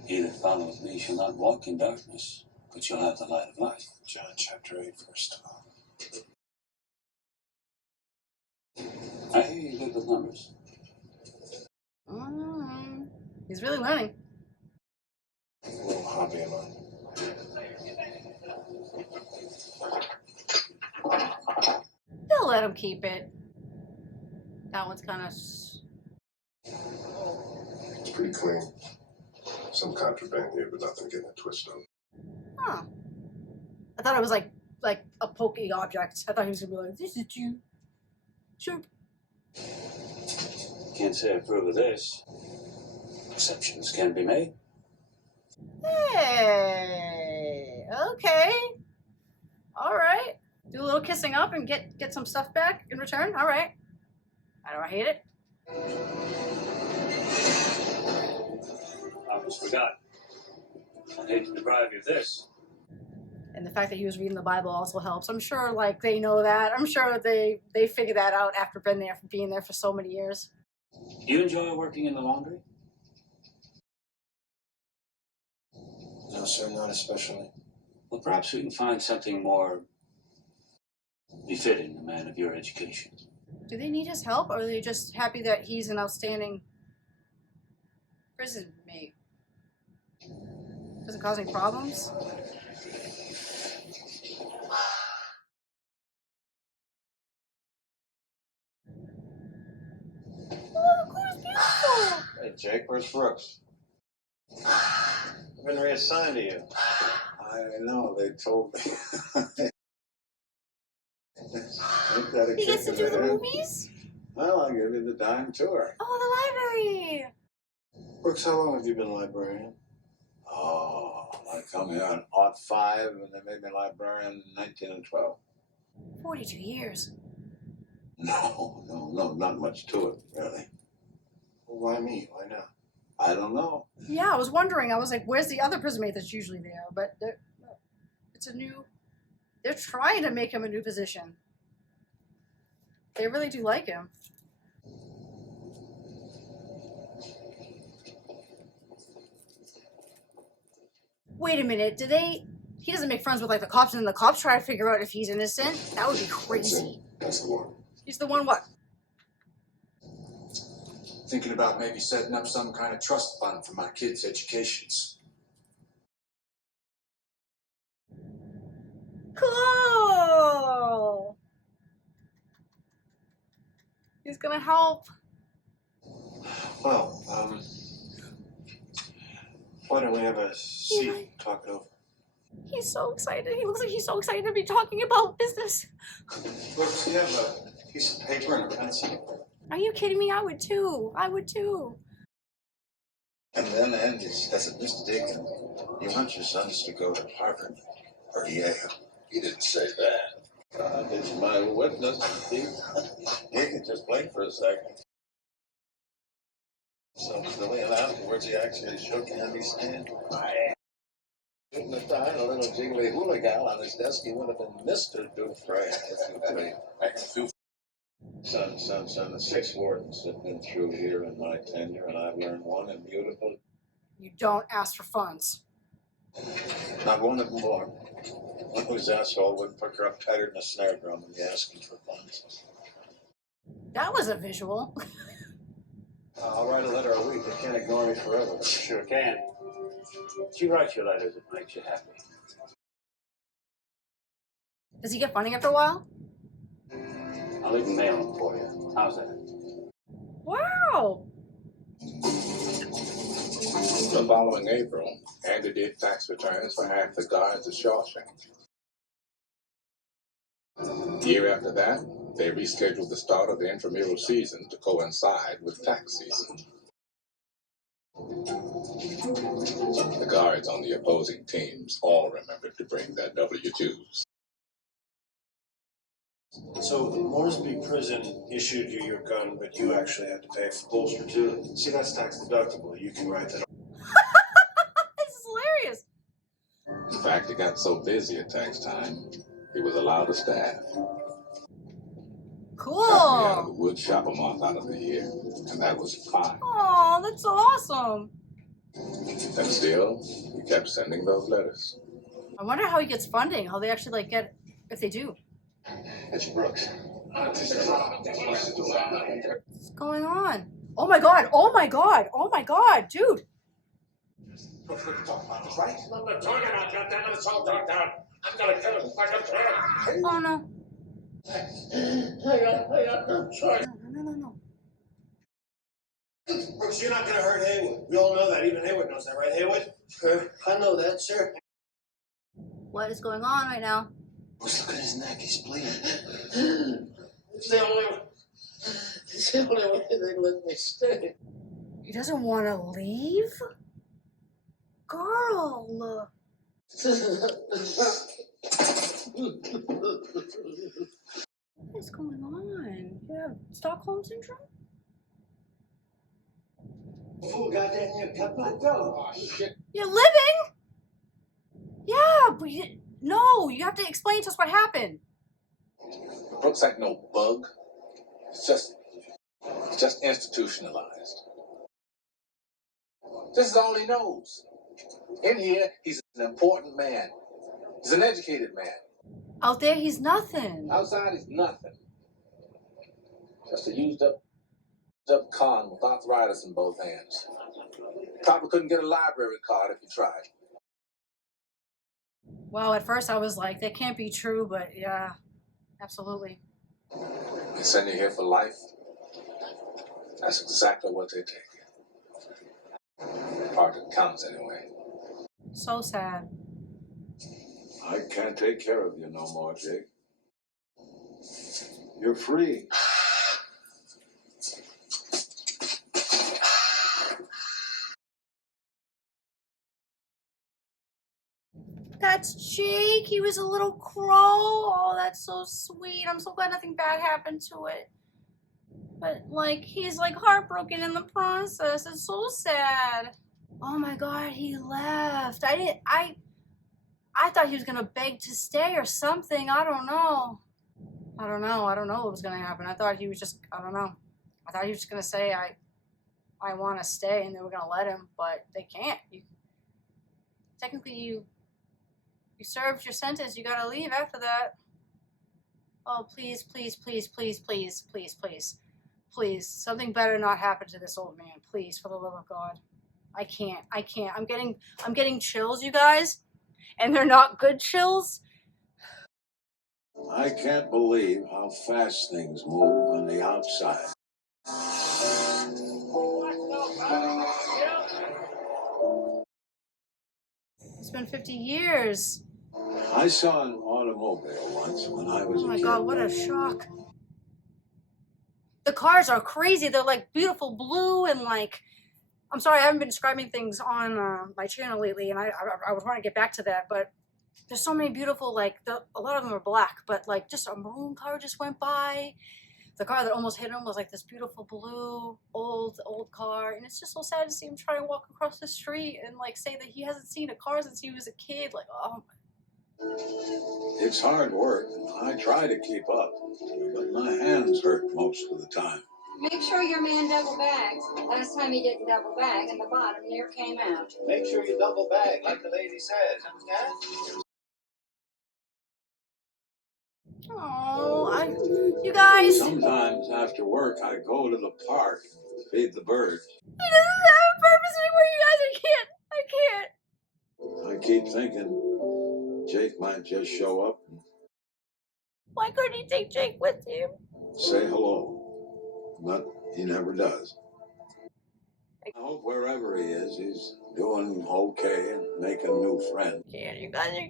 He that followeth me shall not walk in darkness, but shall have the light of life. John chapter 8, verse 12. I hear you're good with numbers. He's really learning. A little hobby of mine. They'll let him keep it. That one's kind of. It's pretty clean. Some contraband here, but nothing getting it twisted up. Huh. I thought it was like a pokey object. I thought he was gonna be like, "This is you." Sure. Can't say I approve of this. Exceptions can be made. Hey. Okay. All right. Do a little kissing up and get some stuff back in return. All right. I don't hate it. I almost forgot. I'd hate to deprive you of this. And the fact that he was reading the Bible also helps. I'm sure, like, they know that. I'm sure they figured that out after being there for so many years. You enjoy working in the laundry? No, sir, not especially. Well, perhaps we can find something more befitting a man of your education. Do they need his help, or are they just happy that he's an outstanding prison mate? Doesn't cause any problems? Oh, the course beautiful! Hey, Jake, where's Brooks? I've been reassigned to you. I know, they told me. He gets to do the movies? Well, I'll give you the dime tour. Oh, the library! Brooks, how long have you been librarian? Oh, I come here on Art 5, and they made me librarian in 1912. 42 years. No, not much to it, really. Well, why me? Why not? I don't know. Yeah, I was wondering. I was like, where's the other prison mate that's usually there? But it's a new. They're trying to make him a new position. They really do like him. Wait a minute. He doesn't make friends with like the cops, and then the cops try to figure out if he's innocent? That would be crazy. That's the one. He's the one what? Thinking about maybe setting up some kind of trust fund for my kids' educations. Cool! He's gonna help. Well, why don't we have a seat and talk it over? He's so excited. He looks like he's so excited to be talking about business. Brooks, do you have a piece of paper and a pencil? Are you kidding me? I would too. And then Andy says, Mr. Deacon, you want your sons to go to Harvard or Yale? He didn't say that. God is my witness. He could just blink for a second. So the way afterwards, he actually shook Andy's hand. I shouldn't have thought a little jiggly hula gal on his desk. He would have been Mr. Dufresne. Son, the 6 wardens have been through here in my tenure, and I've learned one immutable. You don't ask for funds. Not one of them more. One whose asshole wouldn't put her up tighter than a snare drum when you ask him for funds. That was a visual. I'll write a letter a week. They can't ignore me forever. Sure can. You write your letters, it makes you happy. Does he get funding after a while? I'll even mail them for you. How's that? Wow. The following April, Andy did tax returns for half the guards of Shawshank. The year after that, they rescheduled the start of the intramural season to coincide with tax season. The guards on the opposing teams all remembered to bring their W-2s. So Moresby Prison issued you your gun, but you actually had to pay for bolster too. See, that's tax deductible. You can write that off. This is hilarious. In fact, it got so busy at tax time, he was allowed to staff. Cool. Got me out of the wood shop a month out of the year, and that was fine. Oh, that's so awesome. And still, he kept sending those letters. I wonder how he gets funding, how they actually like get, if they do. It's Brooks. What's going on? Oh my god, oh my god, oh my god, dude. Brooks, we can talk about this, right? I'm not talking about that. Then it's all dark out. I'm gonna kill him like a turtle. Oh no. No choice. No. Brooks, you're not gonna hurt Haywood. We all know that. Even Haywood knows that, right, Haywood? Sure, I know that, sir. What is going on right now? Brooks, look at his neck. He's bleeding. It's the only one. It's the only way they let me stay. He doesn't want to leave? Girl. What is going on? You have Stockholm Syndrome? Fool got that near cut my throat. Oh, shit. You're living? Yeah, but no, you have to explain to us what happened. Brooks ain't no bug. It's just institutionalized. This is all he knows. In here, he's an important man. He's an educated man. Out there, he's nothing. Outside, he's nothing. Just a used up con with arthritis in both hands. Probably couldn't get a library card if he tried. Well, at first I was like, that can't be true, but yeah, absolutely. They send you here for life. That's exactly what they take. Part that counts anyway. So sad. I can't take care of you no more, Jake. You're free. That's Jake. He was a little crow. Oh, that's so sweet. I'm so glad nothing bad happened to it. But, like, he's, like, heartbroken in the process. It's so sad. Oh, my God, he left. I thought he was going to beg to stay or something. I don't know. I don't know what was going to happen. I thought he was just, I don't know. I thought he was just going to say, I want to stay, and they were going to let him. But they can't. Technically, you served your sentence. You got to leave after that. Oh, please, please, please, please, please, please, please. Please, something better not happen to this old man. Please, for the love of God. I can't. I'm getting chills, you guys. And they're not good chills. I can't believe how fast things move on the outside. It's been 50 years. I saw an automobile once when I was Oh my a kid. God, what a shock. The cars are crazy. They're like beautiful blue and like, I'm sorry, I haven't been describing things on my channel lately, and I was wanting to get back to that, but there's so many beautiful, like, a lot of them are black, but like just a maroon car just went by. the car that almost hit him was like this beautiful blue old car, and it's just so sad to see him try to walk across the street and like say that he hasn't seen a car since he was a kid. Like, oh my. It's hard work. I try to keep up, but my hands hurt most of the time. Make sure your man double bags. Last time he didn't double bag, and the bottom near came out. Make sure you double bag, like the lady says. Understand? Oh, you guys. Sometimes after work, I go to the park and feed the birds. He doesn't have a purpose anymore, you guys. I can't. I keep thinking Jake might just show up and Why couldn't he take Jake with him? say hello, but he never does. I hope wherever he is, he's doing okay and making new friends. I can't, you guys, I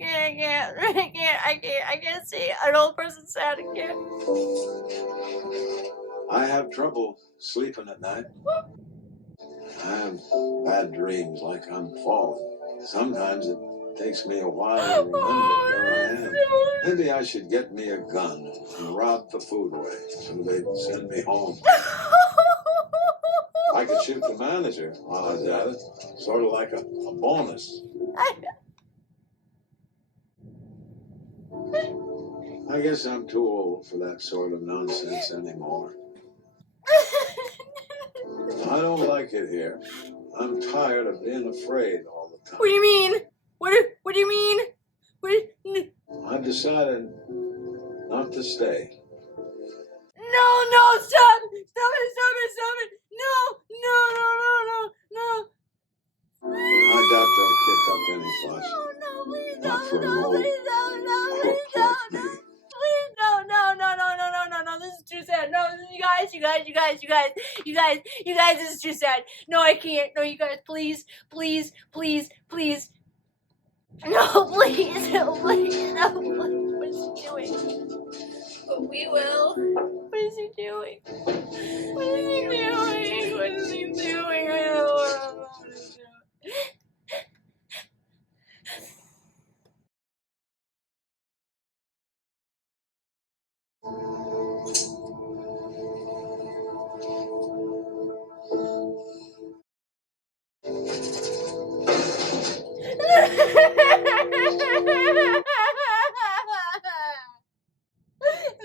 can't see an old person sad. I can't. I have trouble sleeping at night. I have bad dreams like I'm falling. Sometimes it takes me a while to remember where I am. Maybe I should get me a gun and rob the food away so they'd send me home. I could shoot the manager while I was at it, sort of like a bonus. I guess I'm too old for that sort of nonsense anymore. I don't like it here. I'm tired of being afraid all the time. What do you mean? What do you mean? I've decided not to stay. No, stop it. No. I doubt they'll kick up any fuss. No, please Not for an no, old please no, crook please no. like me. Please no, this is too sad. No, you guys, this is too sad. No, I can't. No, you guys, please. No, please, no. What is he doing? But we will. What is he doing? What is he doing? I don't know what he's doing.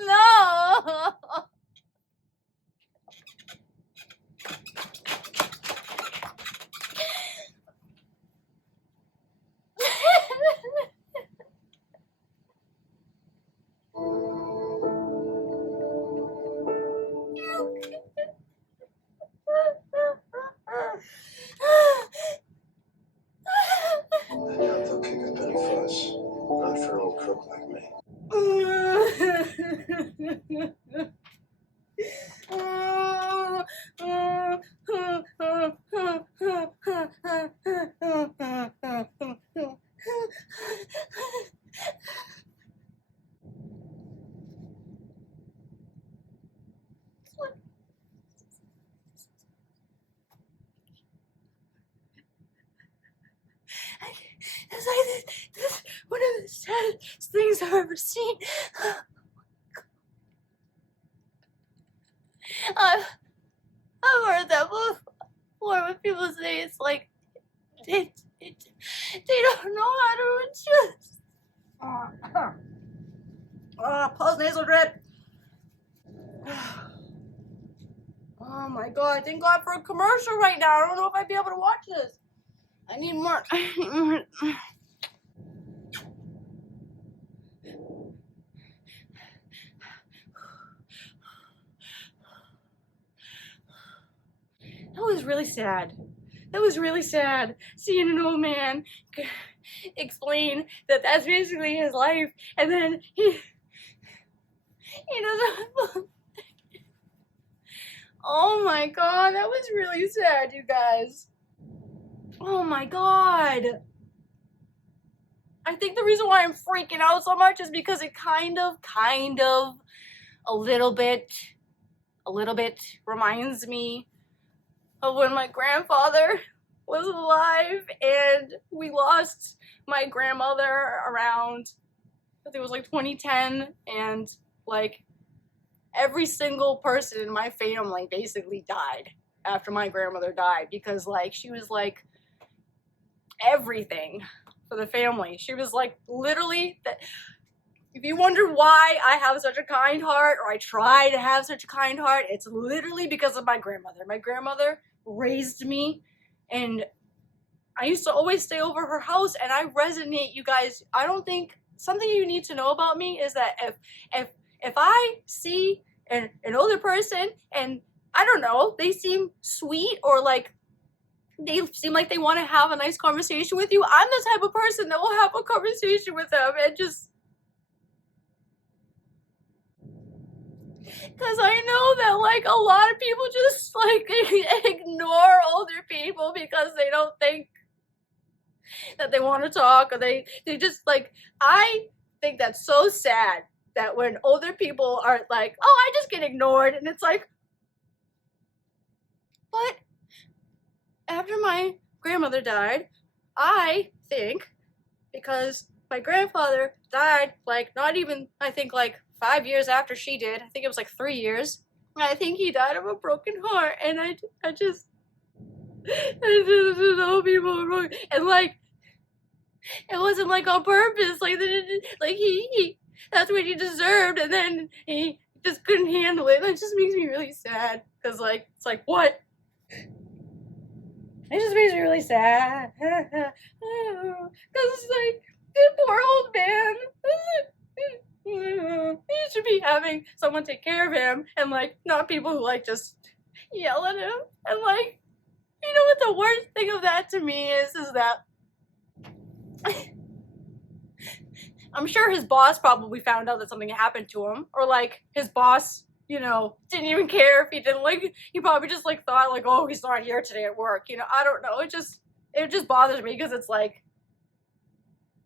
No. I doubt they'll kick up any fuss. Not for an old crook like me. It's like this one of the saddest things I've ever seen. I've heard that before when people say it's like they don't know how to adjust. Pause nasal drip. Oh my god, thank God for a commercial right now. I don't know if I'd be able to watch this. I need more. That was really sad. That was really sad. Seeing an old man explain that that's basically his life, and then he doesn't. Oh my god, that was really sad, you guys. Oh my god. I think the reason why I'm freaking out so much is because it kind of, a little bit reminds me of when my grandfather was alive and we lost my grandmother around, I think it was like 2010, and like every single person in my family basically died after my grandmother died, because like she was like everything for the family. She was like literally that. If you wonder why I have such a kind heart, or I try to have such a kind heart, it's literally because of my grandmother. My grandmother raised me, and I used to always stay over her house, and I resonate, you guys. I don't think something you need to know about me is that if I see an older person and I don't know, they seem sweet, or like they seem like they want to have a nice conversation with you, I'm the type of person that will have a conversation with them, and just because I know that like a lot of people just like ignore older people because they don't think that they want to talk, or they just like, I think that's so sad that when older people are like, oh, I just get ignored, and it's like, but after my grandmother died, I think, because my grandfather died like not even, I think like 5 years after she did. I think it was like 3 years. I think he died of a broken heart, and I just I just know people are wrong, and like it wasn't like on purpose. Like he that's what he deserved, and then he just couldn't handle it. That just makes me really sad, because like it's like, what? It just makes me really sad. Because it's like, this poor old man. He should be having someone take care of him, and like not people who like just yell at him. And like, you know what the worst thing of that to me is that I'm sure his boss probably found out that something happened to him, or like his boss, you know, didn't even care if he didn't, like, he probably just like thought like, oh, he's not here today at work, you know. I don't know, it just bothers me, because it's like,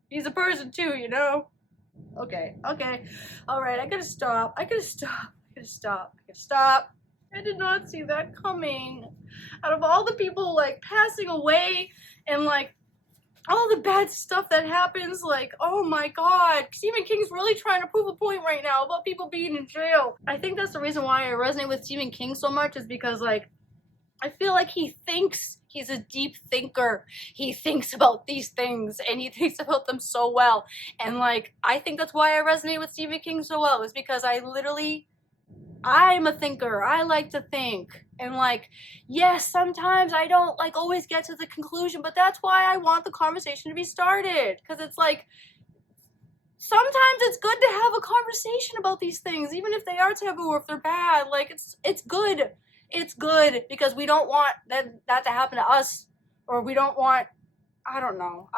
he's a person too, you know. Okay, all right, I gotta stop. I did not see that coming. Out of all the people like passing away, and like all the bad stuff that happens, like, oh my god, Stephen King's really trying to prove a point right now about people being in jail. I think that's the reason why I resonate with Stephen King so much, is because like I feel like he thinks, he's a deep thinker. He thinks about these things, and he thinks about them so well. And like, I think that's why I resonate with Stephen King so well, is because I'm a thinker. I like to think. And like, yes, sometimes I don't like always get to the conclusion, but that's why I want the conversation to be started. Because it's like, sometimes it's good to have a conversation about these things, even if they are taboo or if they're bad. Like, it's good. It's good, because we don't want that to happen to us, or we don't want, I don't know.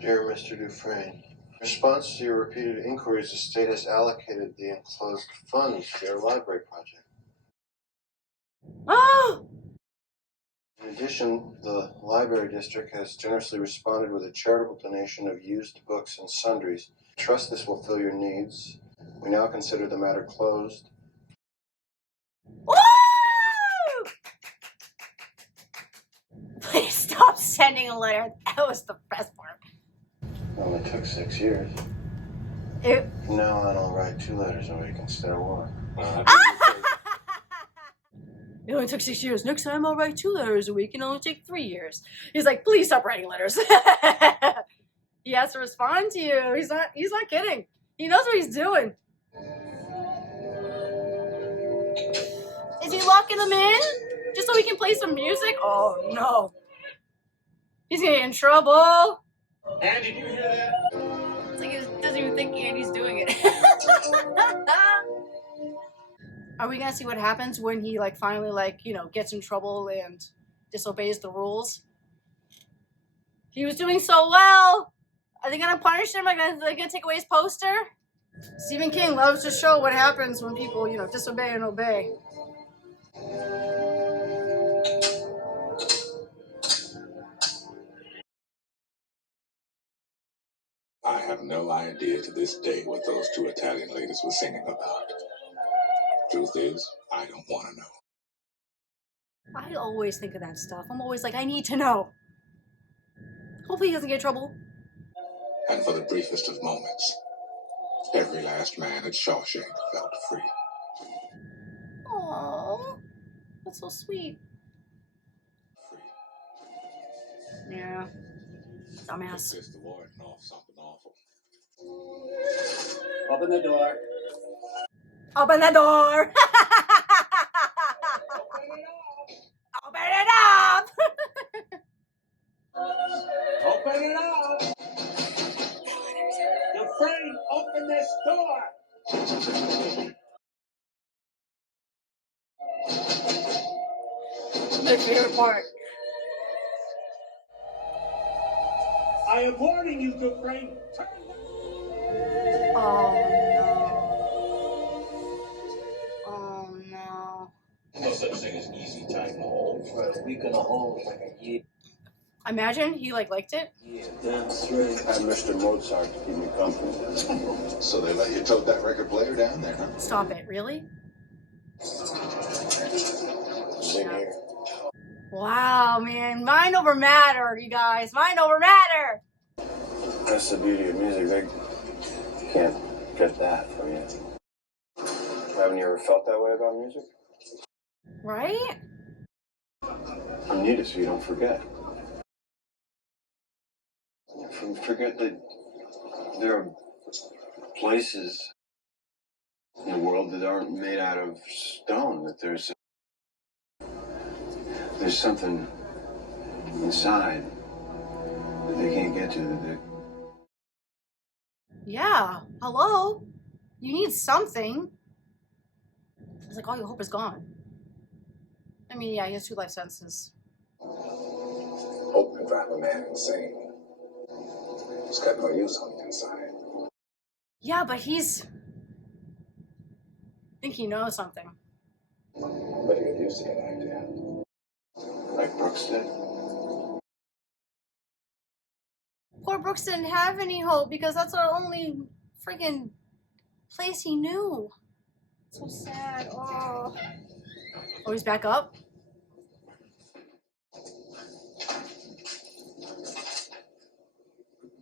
Dear Mr. Dufresne, in response to your repeated inquiries, the state has allocated the enclosed funds to your library project. Oh! In addition, the library district has generously responded with a charitable donation of used books and sundries. I trust this will fill your needs. We now consider the matter closed. Woo! Please stop sending a letter. That was the best part. It only took 6 years. It... From now on, I'll write 2 letters a week instead of 1. It only took 6 years. Next time I'll write 2 letters a week, and it'll only take 3 years. He's like, please stop writing letters. He has to respond to you. He's not kidding. He knows what he's doing. Is he locking them in? Just so we can play some music? Oh no. He's gonna get in trouble. Andy, did you hear that? It's like he doesn't even think Andy's doing it. Are we gonna see what happens when he like finally like, you know, gets in trouble and disobeys the rules? He was doing so well. Are they gonna punish him? Are they gonna take away his poster? Stephen King loves to show what happens when people, you know, disobey and obey. I have no idea to this day what those 2 Italian ladies were singing about. Truth is, I don't want to know. I always think of that stuff. I'm always like, I need to know. Hopefully he doesn't get in trouble. And for the briefest of moments, Every last man at Shawshank felt free. Aww, that's so sweet. Free. Yeah, dumbass. Pissed the warden off something awful. Open the door. Open the door. Open it up. Open it up. Dufresne, open this door. My favorite part. I am warning you, Dufresne. Turn. Oh no. Oh no. No such thing as easy time to hold. For a week and a whole, like a year. Imagine he liked it. Yeah, that's right. I had Mr. Mozart to keep me company. So they let you tote that record player down there, huh? Stop it, really? Sing here. Wow, man. Mind over matter, you guys. Mind over matter. That's the beauty of music. They can't get that from you. Haven't you ever felt that way about music? Right? I need it so you don't forget. Forget that there are places in the world that aren't made out of stone, that there's something inside that they can't get to, that they... Yeah. Hello? You need something. It's like all your hope is gone. I mean, yeah, he has 2 life sentences. Hope can drive a man insane. It's got no use on the inside. Yeah, but he's... I think he knows something. But he get used to that idea. Like Brooks did. Poor Brooks didn't have any hope because that's the only freaking place he knew. So sad. Oh. Oh, he's back up?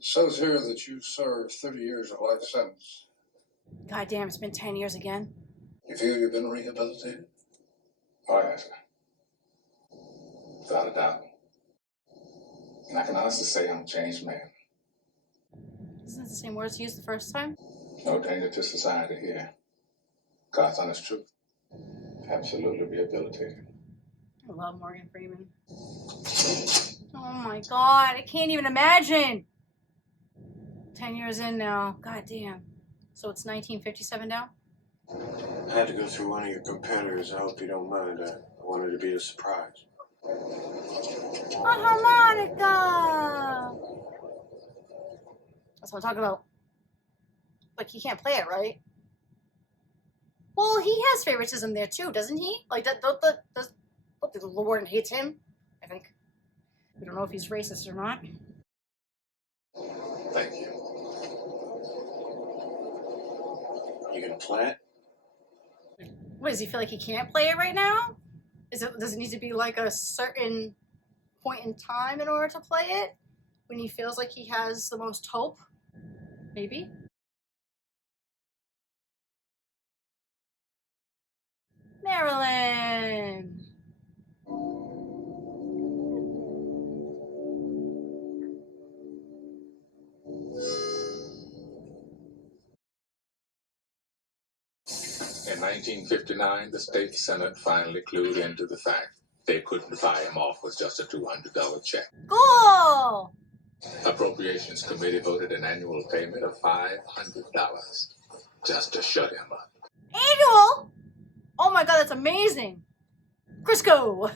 Says here that you served 30 years of life sentence. God damn, it's been 10 years again. You feel you've been rehabilitated? Oh, yes, sir. Without a doubt. And I can honestly say I'm a changed man. Isn't that the same words he used the first time? No danger to society here. God's honest truth. Absolutely rehabilitated. I love Morgan Freeman. Oh my god, I can't even imagine. 10 years in now. God damn. So it's 1957 now? I had to go through one of your competitors. I hope you don't mind. I wanted to be a surprise. A harmonica! That's what I'm talking about. Like, he can't play it, right? Well, he has favoritism there too, doesn't he? Like, the warden hates him, I think. We don't know if he's racist or not. Thank you. You gonna play it? What, does he feel like he can't play it right now? Does it need to be like a certain point in time in order to play it? When he feels like he has the most hope? Maybe? Marilyn! In 1959, the state senate finally clued into the fact they couldn't buy him off with just a $200 check. Cool! Appropriations Committee voted an annual payment of $500 just to shut him up. Annual? Oh my god, that's amazing! Crisco!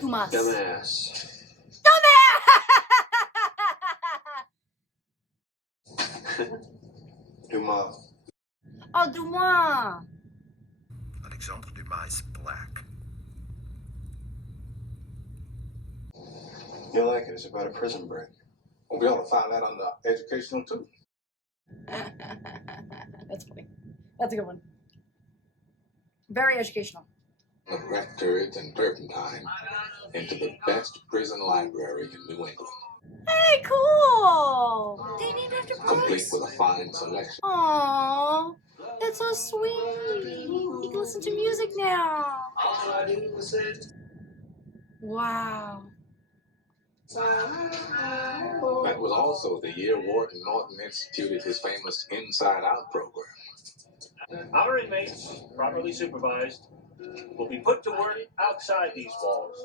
Dumas. Dumbass. Dumas. Oh, Dumas! Alexandre Dumas is black. You'll like it. It's about a prison break. We'll be able to find that on the educational too. That's funny. That's a good one. Very educational. Of rat turds and turpentine into the best prison library in New England. Hey, cool. They named after Complete Brooks. with a fine selection. Aww, that's so sweet. He can listen to music now. Wow. That was also the year Wharton Norton instituted his famous Inside Out program. Our inmates, properly supervised, will be put to work outside these walls.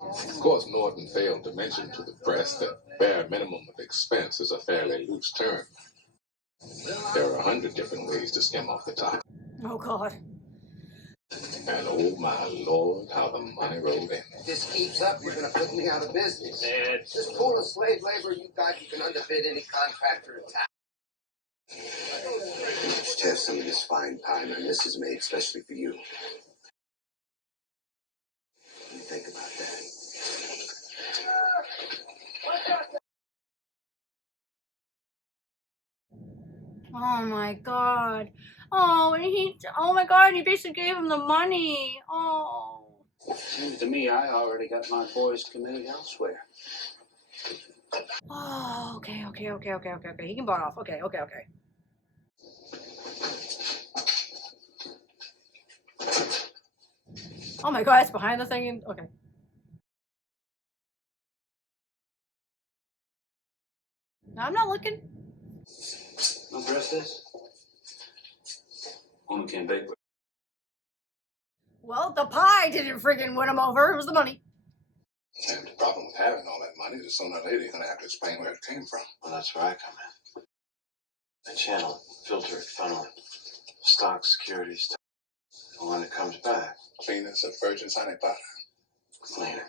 Of course, Norton failed to mention to the press that bare minimum of expense is a fairly loose term. There are 100 different ways to skim off the top. Oh, God. And oh my Lord, how the money rolled in. If this keeps up, you're going to put me out of business. And This pool of slave labor you got, you can underbid any contractor in town. Just have some of this fine pie my missus made especially for you. What do you think about that? Oh, my God. Oh, oh, my God, and he basically gave him the money. Oh. seems to me I already got my boys committed elsewhere. Oh, okay. He can bone off. Okay. Oh my God, it's behind the thing. Okay. No, I'm not looking. Want the rest of this? Only can bake. Well, the pie didn't friggin' win him over. It was the money. And the problem with having all that money is sooner or later you're going to have to explain where it came from. Well, that's where I come in. I channel it, filter it, funnel it. Stock, securities. And when it comes back, Clean as a virgin's honey pot. cleaner.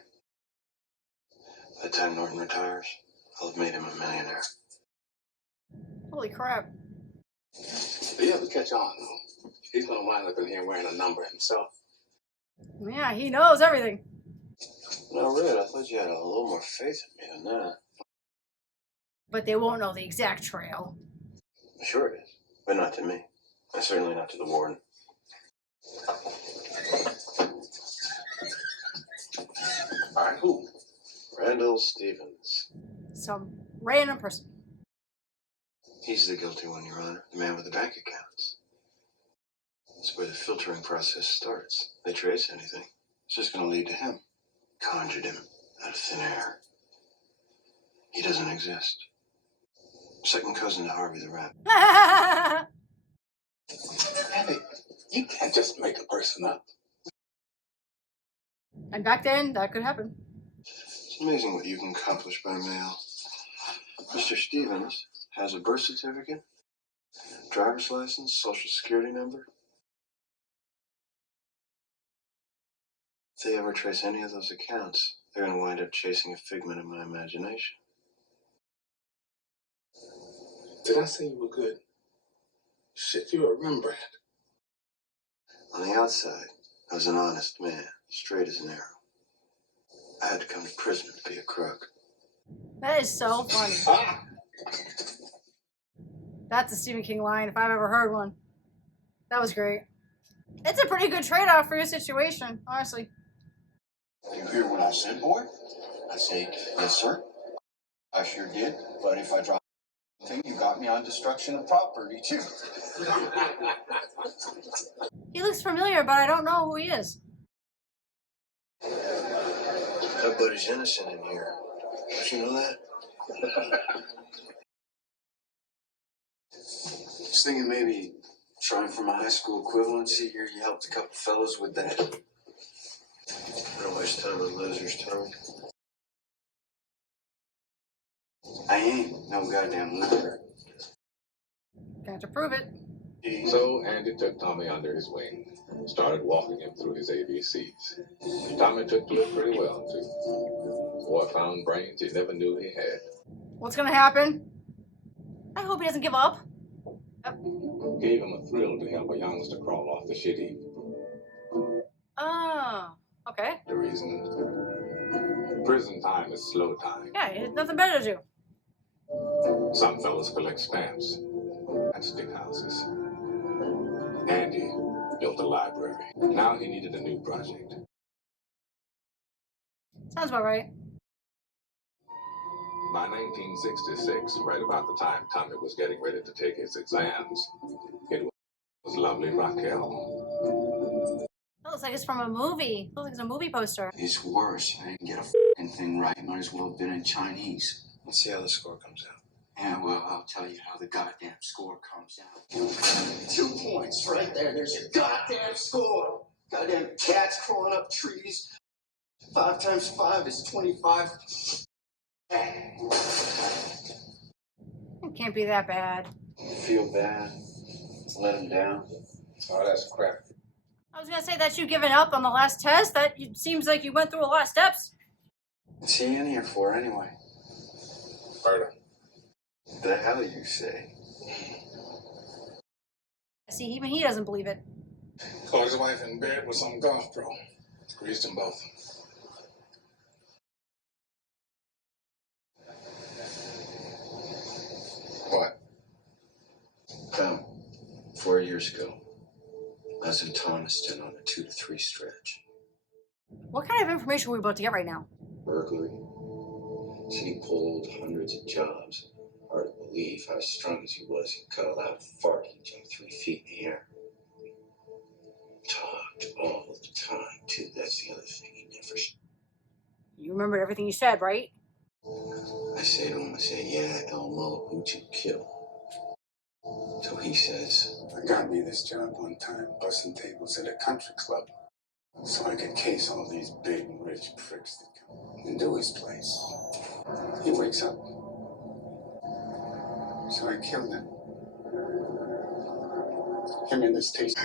By the time Norton retires, I'll have made him a millionaire. Holy crap. If he ever catch on, though, he's going to wind up in here wearing a number himself. Yeah, he knows everything. No, Red, I thought you had a little more faith in me than that. But they won't know the exact trail. Sure it is, but not to me. And certainly not to the warden. All right, who? Randall Stevens. Some random person. He's the guilty one, Your Honor. The man with the bank accounts. That's where the filtering process starts. They trace anything. It's just going to lead to him. Conjured him out of thin air. He doesn't exist. Second cousin to Harvey the Rat. Andy, you can't just make a person up. And back then, that could happen. It's amazing what you can accomplish by mail. Mr. Stevens has a birth certificate, driver's license, social security number. If they ever trace any of those accounts, they're going to wind up chasing a figment of my imagination. Did I say you were good? Shit, you're a Rembrandt. On the outside, I was an honest man, straight as an arrow. I had to come to prison to be a crook. That is so funny. That's a Stephen King line if I've ever heard one. That was great. It's a pretty good trade-off for your situation, honestly. You hear what I said, boy? I say, yes, sir. I sure did. But if I drop thing, you got me on destruction of property, too. He looks familiar, but I don't know who he is. Nobody's innocent in here. Don't you know that? Just thinking maybe trying for my high school equivalency here. You helped a couple fellows with that. Don't waste time on loser's tongue. I ain't no goddamn loser. Got to prove it. So Andy took Tommy under his wing, started walking him through his ABCs. Tommy took to it pretty well, too. Boy found brains he never knew he had. What's gonna happen? I hope he doesn't give up. Gave him a thrill to help a youngster crawl off the shit heap. Oh, okay. The reason? Prison time is slow time. Yeah, he has nothing better to do. Some fellas collect stamps and stick houses. Andy built a library. Now he needed a new project. Sounds about right. By 1966, right about the time Tommy was getting ready to take his exams, it was lovely Raquel. That looks like it's from a movie. It looks like it's a movie poster. It's worse. I didn't get a f***ing thing right. Might as well have been in Chinese. Let's see how the score comes out. Yeah, well, I'll tell you how the goddamn score comes out. 2 points right there. There's your goddamn score. Goddamn cats crawling up trees. 5 times 5 is 25. It can't be that bad. Feel bad? Let him down? Oh, that's crap. I was gonna say that you giving up on the last test. That seems like you went through a lot of steps. What's he in here for, anyway? Murder. The hell you say? See, even he doesn't believe it. Caught his wife in bed with some golf pro. Greased them both. What? About 4 years ago, I was in Thomaston on a 2 to 3 stretch. What kind of information are we about to get right now? Burglary. So he pulled hundreds of jobs. Hard to believe how strong as he was. He cut a loud fart. He jumped 3 feet in the air. Talked all the time, too. That's the other thing. He never... You remembered everything you said, right? I say to him, yeah, Elmo, who'd you kill? So he says, I got me this job one time, bussing tables at a country club, so I could case all these big, rich pricks that come into his place. He wakes up. So I killed him. Him in this station.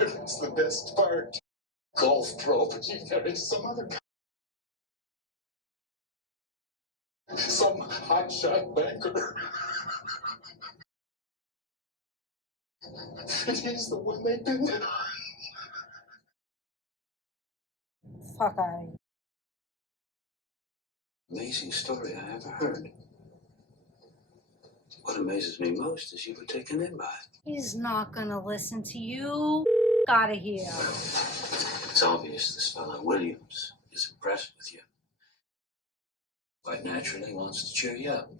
It's the best part. Golf pro, but you married some other guy. Some hotshot banker. And he's the one they did it. Fuck out of here. Amazing story I ever heard. What amazes me most is you were taken in by it. He's not gonna listen to you. Out of here. It's obvious this fellow Williams is impressed with you. Quite naturally wants to cheer you up.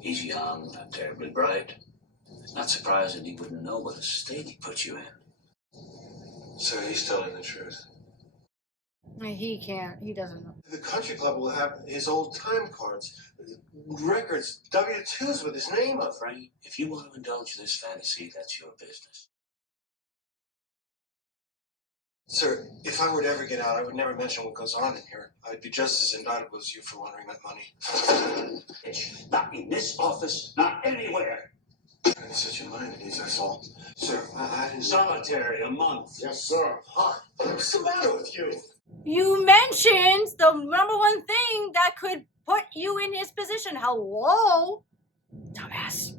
He's young, not terribly bright. Not surprising he wouldn't know what a state he put you in. so he's telling the truth. He can't. He doesn't know. The country club will have his old time cards, records, W-2s with his name on. Frank, if you want to indulge this fantasy, that's your business. Sir, if I were to ever get out, I would never mention what goes on in here. I'd be just as indictable as you for laundering that money. It's not in this office, not anywhere. It's such a mind at ease, that's all. Sir, I didn't... Solitary, a month. Yes, sir. Hi. What's the matter with you? You mentioned the number one thing that could put you in his position. Hello? Dumbass.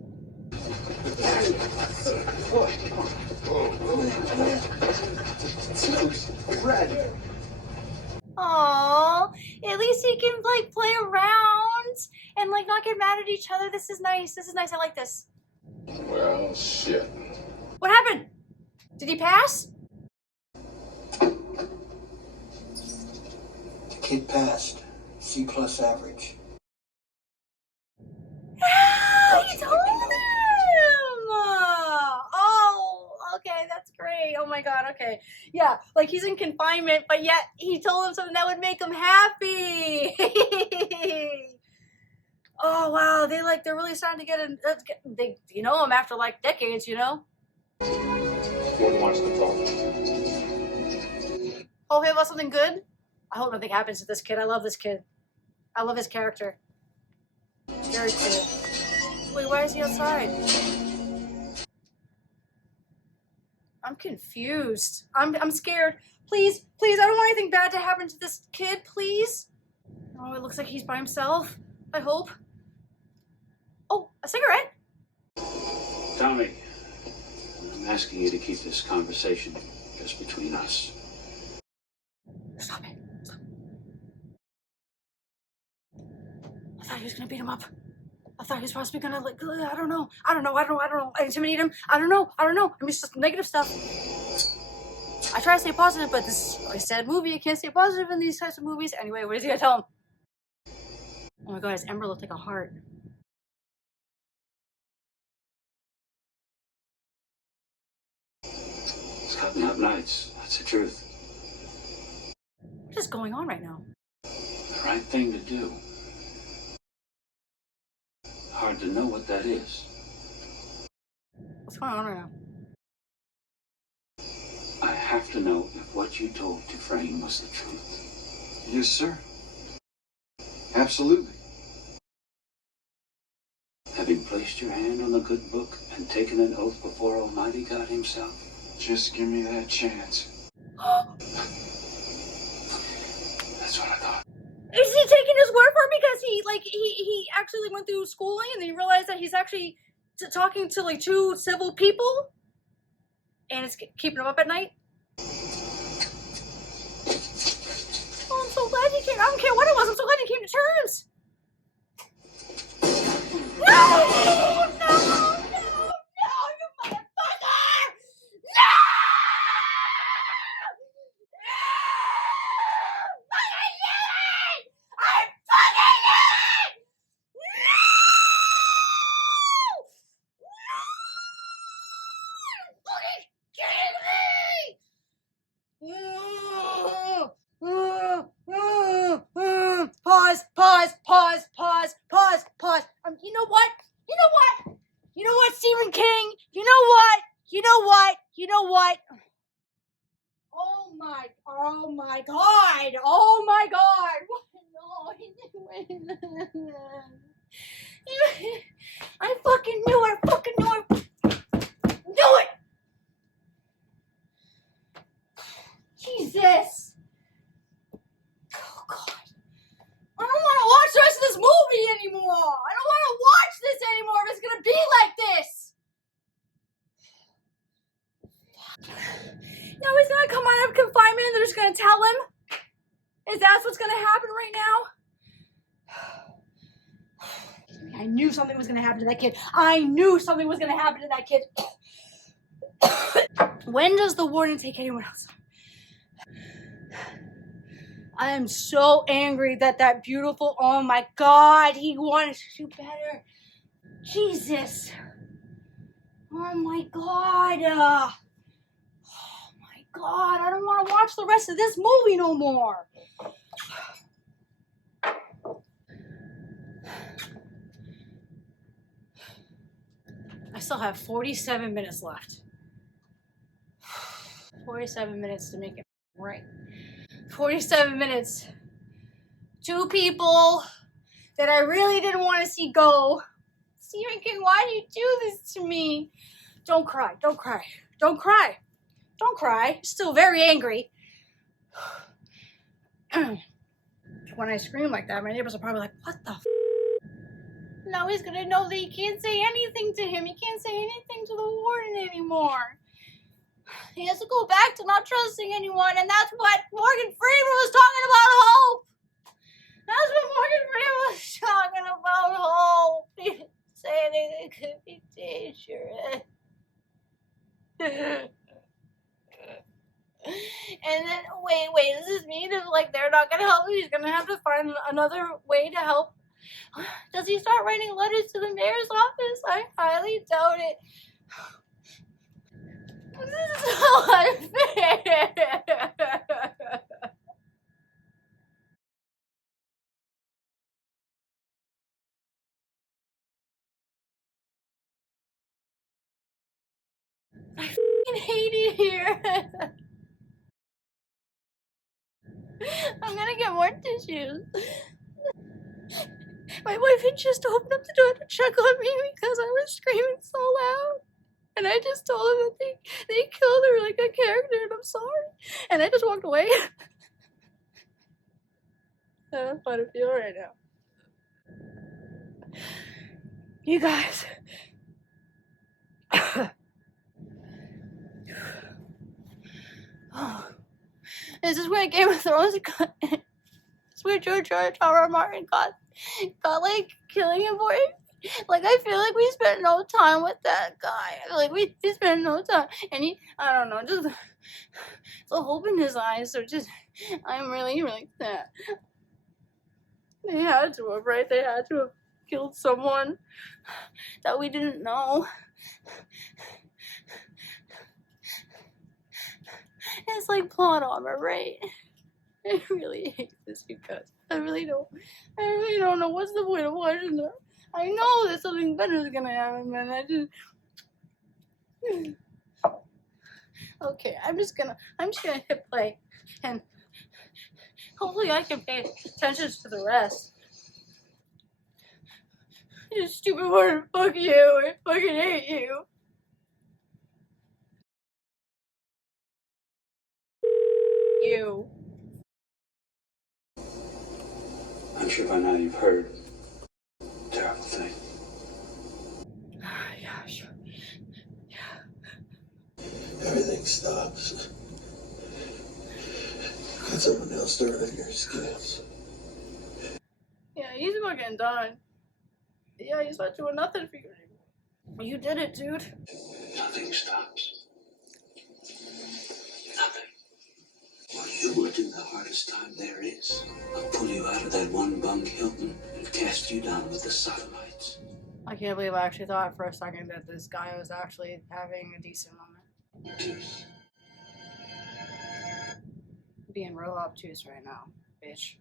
Red. Aww. At least he can like play around and like not get mad at each other. This is nice. This is nice. I like this. Well, shit. What happened? Did he pass? The kid passed. C+ average. He told him! Oh, okay, that's great. Oh my god, okay. Yeah, like he's in confinement, but yet he told him something that would make him happy. Oh wow, they're really starting to get in. They know him after like decades, you know. Wouldn't watch the phone. Oh, hey, about something good? I hope nothing happens to this kid. I love this kid. I love his character. Very cool. Wait, why is he outside? I'm confused. I'm scared. Please, please, I don't want anything bad to happen to this kid, please. Oh, it looks like he's by himself. I hope. Oh, a cigarette? Tommy, I'm asking you to keep this conversation just between us. Stop it. Stop. I thought he was gonna beat him up. I thought he was possibly gonna like, I don't know. Intimidate him. I don't know. I mean, it's just negative stuff. I try to stay positive, but this is a sad movie. I can't stay positive in these types of movies. Anyway, what is he gonna tell him? Oh my god, his ember looked like a heart. It's got me up nights. That's the truth. What is going on right now? The right thing to do. Hard to know what that is. What's going on right now? I have to know if what you told Dufresne was the truth. Yes, sir. Absolutely. Having placed your hand on the good book and taken an oath before Almighty God himself. Just give me that chance. That's what I thought. Is he taking his word for it because he actually went through schooling and then he realized that he's actually talking to like two civil people and it's keeping him up at night? Oh, I'm so glad he came. I don't care what it was. I'm so glad he came to terms. No! No! No! No! You motherfucker! No! I fucking knew it! Pause, pause, pause, pause, pause, pause. You know what? You know what? You know what, Stephen King? You know what? You know what? You know what? Oh my god! Oh my god! What? No, I fucking knew it! I fucking knew it! Knew it! Jesus! Oh god. I don't want to watch the rest of this movie anymore! I don't want to watch this anymore if it's gonna be like this! Now he's gonna come out of confinement and they're just gonna tell him? Is that what's gonna happen right now? I knew something was gonna happen to that kid. I knew something was gonna happen to that kid. When does the warden take anyone else? I am so angry that beautiful, oh my god, he wanted to do better. Jesus. Oh my god. Oh my god, I don't want to watch the rest of this movie no more. I still have 47 minutes left. 47 minutes to make it right. 47 minutes. Two people that I really didn't want to see go. Stephen King, why do you do this to me? Don't cry, don't cry, don't cry, don't cry. Still very angry. When I scream like that, my neighbors are probably like, what the f? Now he's gonna know that he can't say anything to him. He can't say anything to the warden anymore. He has to go back to not trusting anyone, and that's what Morgan Freeman was talking about, Hope. That's what Morgan Freeman was talking about, Hope. He didn't say anything could be dangerous. And then, wait, does this mean if, like, they're not gonna help him, he's gonna have to find another way to help? Does he start writing letters to the mayor's office? I highly doubt it. This is so unfair. I fucking hate it here. I'm gonna get more tissues. My boyfriend just opened up the door to check on me because I was screaming so loud. And I just told him that they killed her like a character and I'm sorry. And I just walked away. I don't know how to feel right now. You guys. Oh. This is where Game of Thrones got. It's where George R. Martin got like killing him for it. Like, I feel like we spent no time with that guy. I feel like we spent no time. And I don't know, just the hope in his eyes. So just, I'm really, really sad. They had to have, right? They had to have killed someone that we didn't know. It's like plot armor, right? I really hate this because I really don't know what's the point of watching it. I know that something better is gonna happen, man. I just okay. I'm just gonna hit play, and hopefully I can pay attention to the rest. You stupid word, fuck you! I fucking hate you. You. I'm sure by now you've heard. Terrible thing. Yeah, sure. Everything stops. Got someone else to run your scales. Yeah, he's fucking done. Yeah, he's not doing nothing for you anymore. You did it, dude. Nothing stops. Nothing. Well, you would do the hardest time there is. I'll pull you out of that one bunk, Hilton, and cast you down with the sodomites. I can't believe I actually thought for a second that this guy was actually having a decent moment. Deuce. Being real obtuse right now, bitch.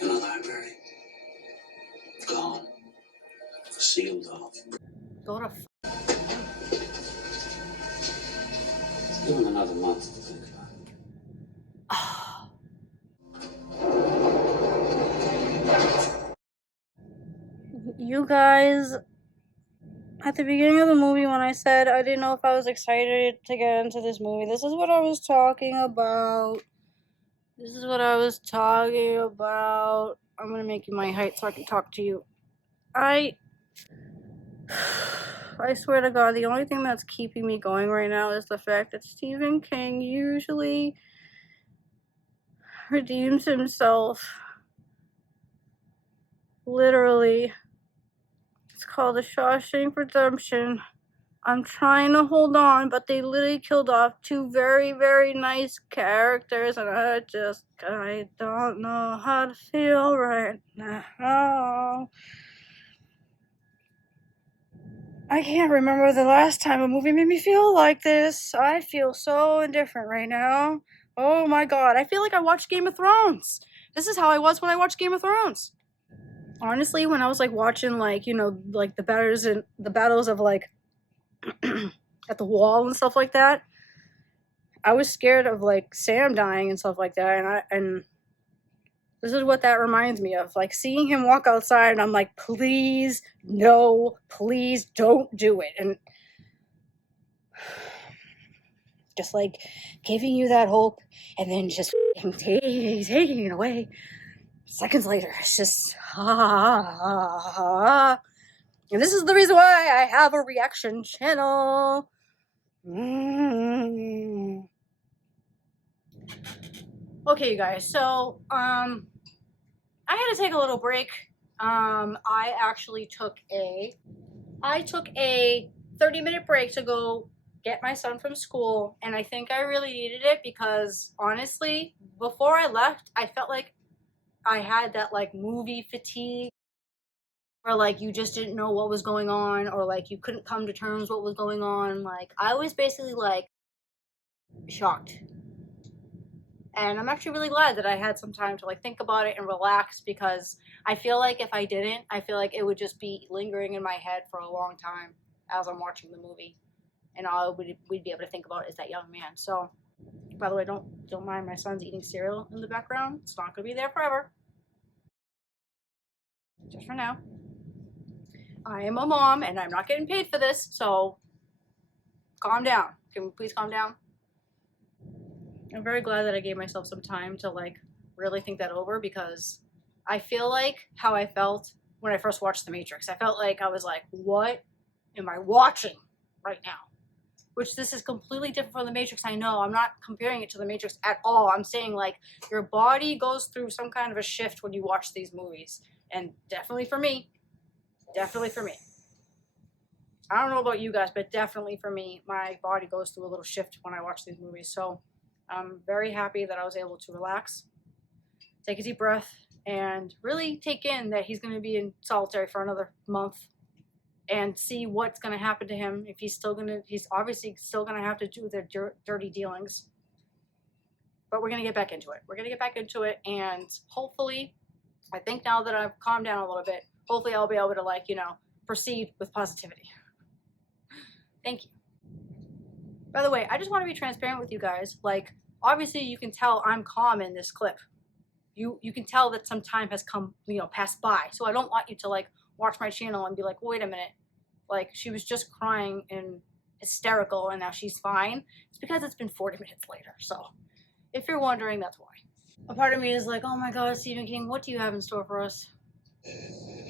In the library. Gone. Sealed off. Go to Give him another month to think about it. You guys, at the beginning of the movie when I said I didn't know if I was excited to get into this movie, this is what I was talking about. This is what I was talking about. I'm gonna make you my height so I can talk to you. I swear to God, the only thing that's keeping me going right now is the fact that Stephen King usually redeems himself. Literally. It's called the Shawshank Redemption. I'm trying to hold on, but they literally killed off two very, very nice characters, and I don't know how to feel right now. I can't remember the last time a movie made me feel like this. I feel so indifferent right now. Oh my God, I feel like I watched Game of Thrones. This is how I was when I watched Game of Thrones. Honestly, when I was like watching like, like the battles of like at the wall and stuff like that, I was scared of like Sam dying and stuff like that, and this is what that reminds me of, like seeing him walk outside, and I'm like, please, no, please don't do it, and just like giving you that hope, and then just taking it away seconds later. It's just and this is the reason why I have a reaction channel. Okay, you guys, so I had to take a little break. I actually took a 30-minute break to go get my son from school, and I think I really needed it because honestly, before I left, I felt like I had that like movie fatigue where like you just didn't know what was going on, or like you couldn't come to terms what was going on. Like I was basically like shocked. And I'm actually really glad that I had some time to like think about it and relax, because I feel like if I didn't, I feel like it would just be lingering in my head for a long time as I'm watching the movie, and all we'd be able to think about is that young man. So, by the way, don't mind my son's eating cereal in the background. It's not gonna be there forever. Just for now. I am a mom and I'm not getting paid for this, so calm down. Can we please calm down? I'm very glad that I gave myself some time to like really think that over, because I feel like how I felt when I first watched The Matrix. I felt like I was like, what am I watching right now? Which this is completely different from The Matrix. I know, I'm not comparing it to The Matrix at all. I'm saying like your body goes through some kind of a shift when you watch these movies. And definitely for me, I don't know about you guys, but definitely for me, my body goes through a little shift when I watch these movies. So I'm very happy that I was able to relax take a deep breath and really take in that he's going to be in solitary for another month and see what's going to happen to him. If he's obviously still going to have to do the dirty dealings. But we're going to get back into it. We're going to get back into it, and hopefully, I think now that I've calmed down a little bit, hopefully I'll be able to, like, proceed with positivity. Thank you. By the way, I just want to be transparent with you guys. Like, obviously you can tell I'm calm in this clip. You can tell that some time has come, passed by. So I don't want you to, like, watch my channel and be like, wait a minute. Like, she was just crying and hysterical and now she's fine. It's because it's been 40 minutes later. So if you're wondering, that's why. A part of me is like, oh my God, Stephen King, what do you have in store for us?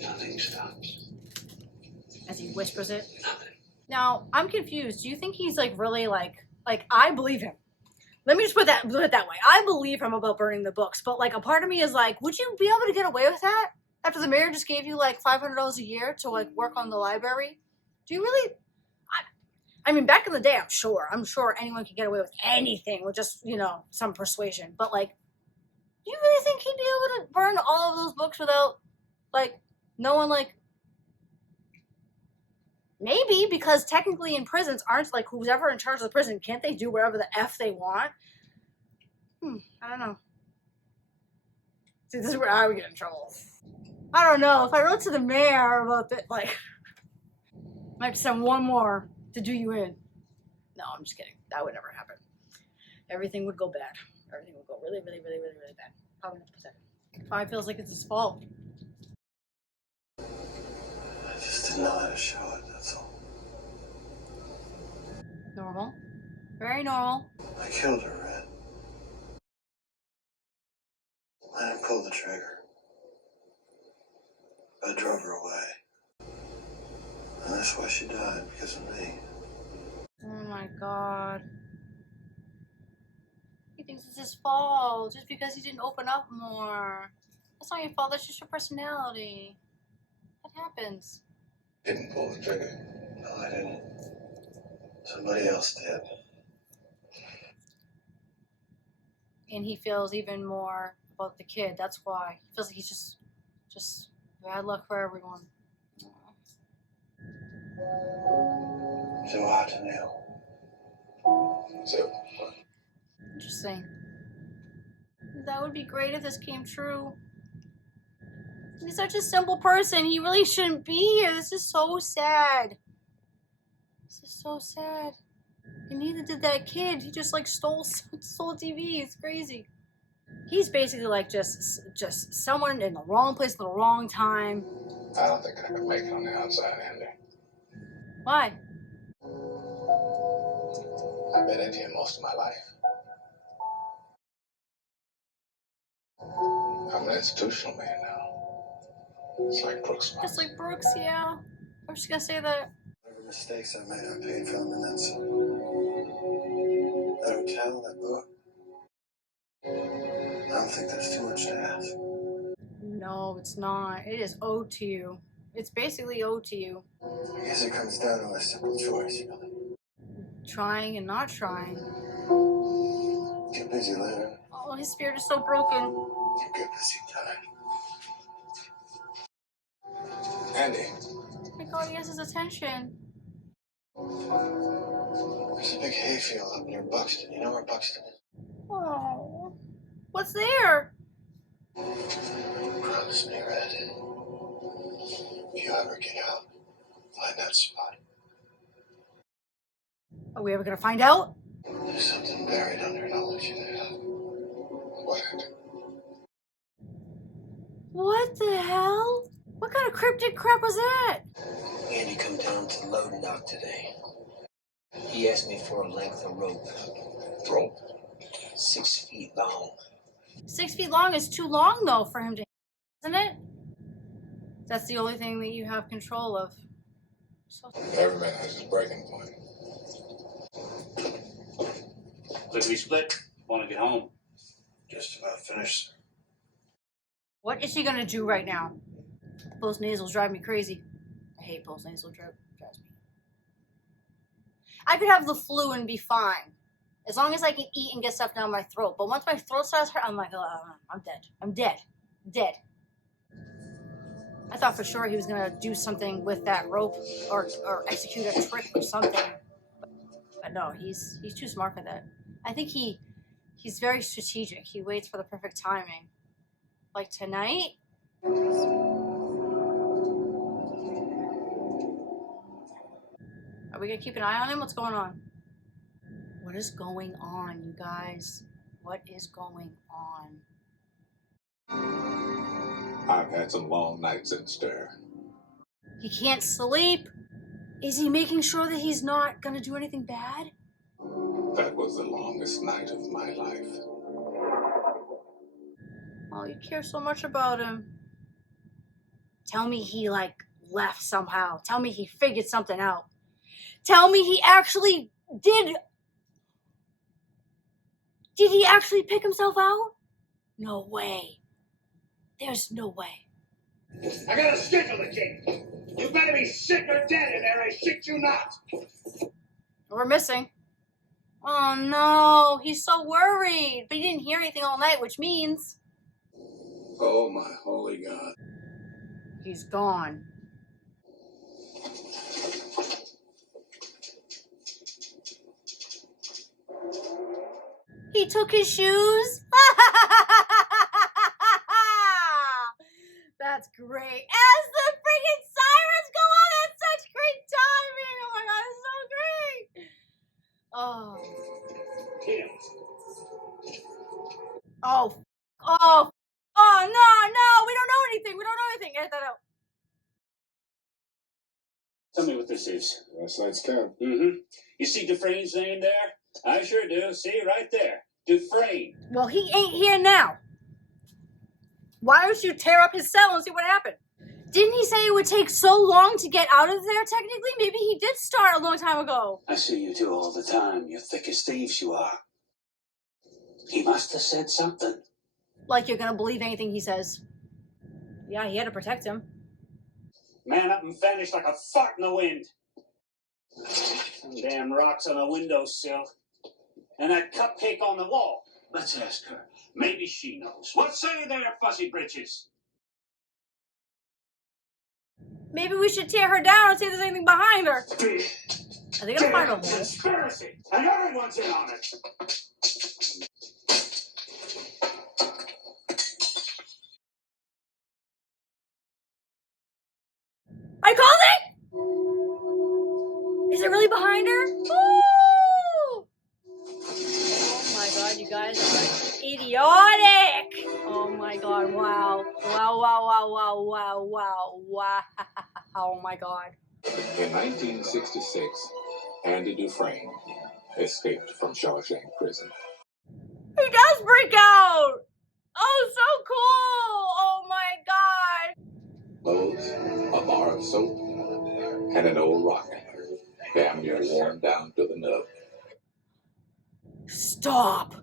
Nothing stops. As he whispers it. Nothing. Now, I'm confused. Do you think he's like really like I believe him. Let me just put it that way. I believe him about burning the books, but like a part of me is like, would you be able to get away with that? After the mayor just gave you like $500 a year to like work on the library? Do you really? I mean, back in the day, I'm sure anyone could get away with anything with just, some persuasion. But like, do you really think he'd be able to burn all of those books without like no one like? Maybe, because technically in prisons aren't like who's ever in charge of the prison, can't they do whatever the F they want? I don't know. See, this is where I would get in trouble. I don't know. If I wrote to the mayor about that, like, I might send one more to do you in. No, I'm just kidding. That would never happen. Everything would go bad. Everything would go really, really, really, really, really bad. Probably not pathetic. Probably feels like it's his fault. I just didn't know how to show it, that's all. Normal. Very normal. I killed her, Red. I didn't pull the trigger. I drove her away. And that's why she died, because of me. Oh my God. He thinks it's his fault just because he didn't open up more. That's not your fault. That's just your personality. That happens. Didn't pull the trigger. No, I didn't. Somebody else did. And he feels even more about the kid. That's why. He feels like he's just bad luck for everyone. So hard to nail. So, Interesting. That would be great if this came true. He's such a simple person. He really shouldn't be here. This is so sad. This is so sad. And neither did that kid. He just like stole TV. It's crazy. He's basically like just someone in the wrong place at the wrong time. I don't think I could make it on the outside, Andy. Why? I've been Indian most of my life. I'm an institutional man now. It's like Brooks was. Just like Brooks, yeah. I was just gonna say that. Whatever mistakes I made, I paid for them and then some. That hotel, that book. I don't think that's too much to ask. No, it's not. It is owed to you. It's basically owed to you. I guess it comes down to a simple choice, really. Trying and not trying. Get busy living. Oh, his spirit is so broken. You get busy dying. Andy. Oh my God, he has his attention. There's a big hayfield up near Buxton. You know where Buxton is? Oh, what's there? Promise me, Red. If you ever get out, find that spot. Are we ever gonna find out? There's something buried under it. I'll let you there. What? What the hell? What kind of cryptic crap was that? Andy come down to the loading dock today. He asked me for a length of rope. Rope? 6 feet long. 6 feet long is too long, though, for him to, isn't it? That's the only thing that you have control of. So Every man has his breaking point. Could we split? Want to get home? Just about finished. what is he gonna do right now? Those nasals drive me crazy. I hate those nasal drives me. I could have the flu and be fine. As long as I can eat and get stuff down my throat. But once my throat starts hurt, I'm like, oh, I'm dead. I'm dead. Dead. I thought for sure he was gonna do something with that rope or execute a trick or something. But no, he's too smart for that. I think he's very strategic. He waits for the perfect timing. Like tonight. Are we gonna keep an eye on him? What's going on? What is going on, you guys? What is going on? I've had some long nights in stir. He can't sleep. Is he making sure that he's not gonna do anything bad? That was the longest night of my life. Oh, you care so much about him. Tell me he, like, left somehow. Tell me he figured something out. Tell me he actually did. Did he actually pick himself out? No way. There's no way. I got a schedule to keep. You better be sick or dead in there, I shit you not. We're missing. Oh no, he's so worried. But he didn't hear anything all night, which means Oh, my holy God. he's gone. He took his shoes. That's great. As the freaking sirens go on, that's such great timing. Oh my god, it's so great. Oh. Oh. Oh. Oh no, we don't know anything. Edit that out. Tell me what this is. Last night's camp. Mm-hmm. You see Dufresne's name there? I sure do. See, right there. Dufresne. Well, he ain't here now. Why don't you tear up his cell and see what happened? Didn't he say it would take so long to get out of there, technically? Maybe he did start a long time ago. I see you two all the time. You're thick as thieves, you are. He must have said something. Like you're gonna believe anything he says. Yeah, he had to protect him. Man up and vanished like a fart in the wind. Some damn rocks on a windowsill. And that cupcake on the wall. Let's ask her. Maybe she knows. What say you there, fussy britches? Maybe we should tear her down and see if there's anything behind her. Are they gonna find a hole? Conspiracy! And everyone's in on it! I called it! Is it really behind her? Ooh! Oh my god, you guys are idiotic! Oh my god, wow. Wow. Oh my god. In 1966, Andy Dufresne escaped from Shawshank prison. He does break out! Oh, so cool! Oh my god! Clothes, a bar of soap, and an old rocket, damn near worn down to the nub. Stop!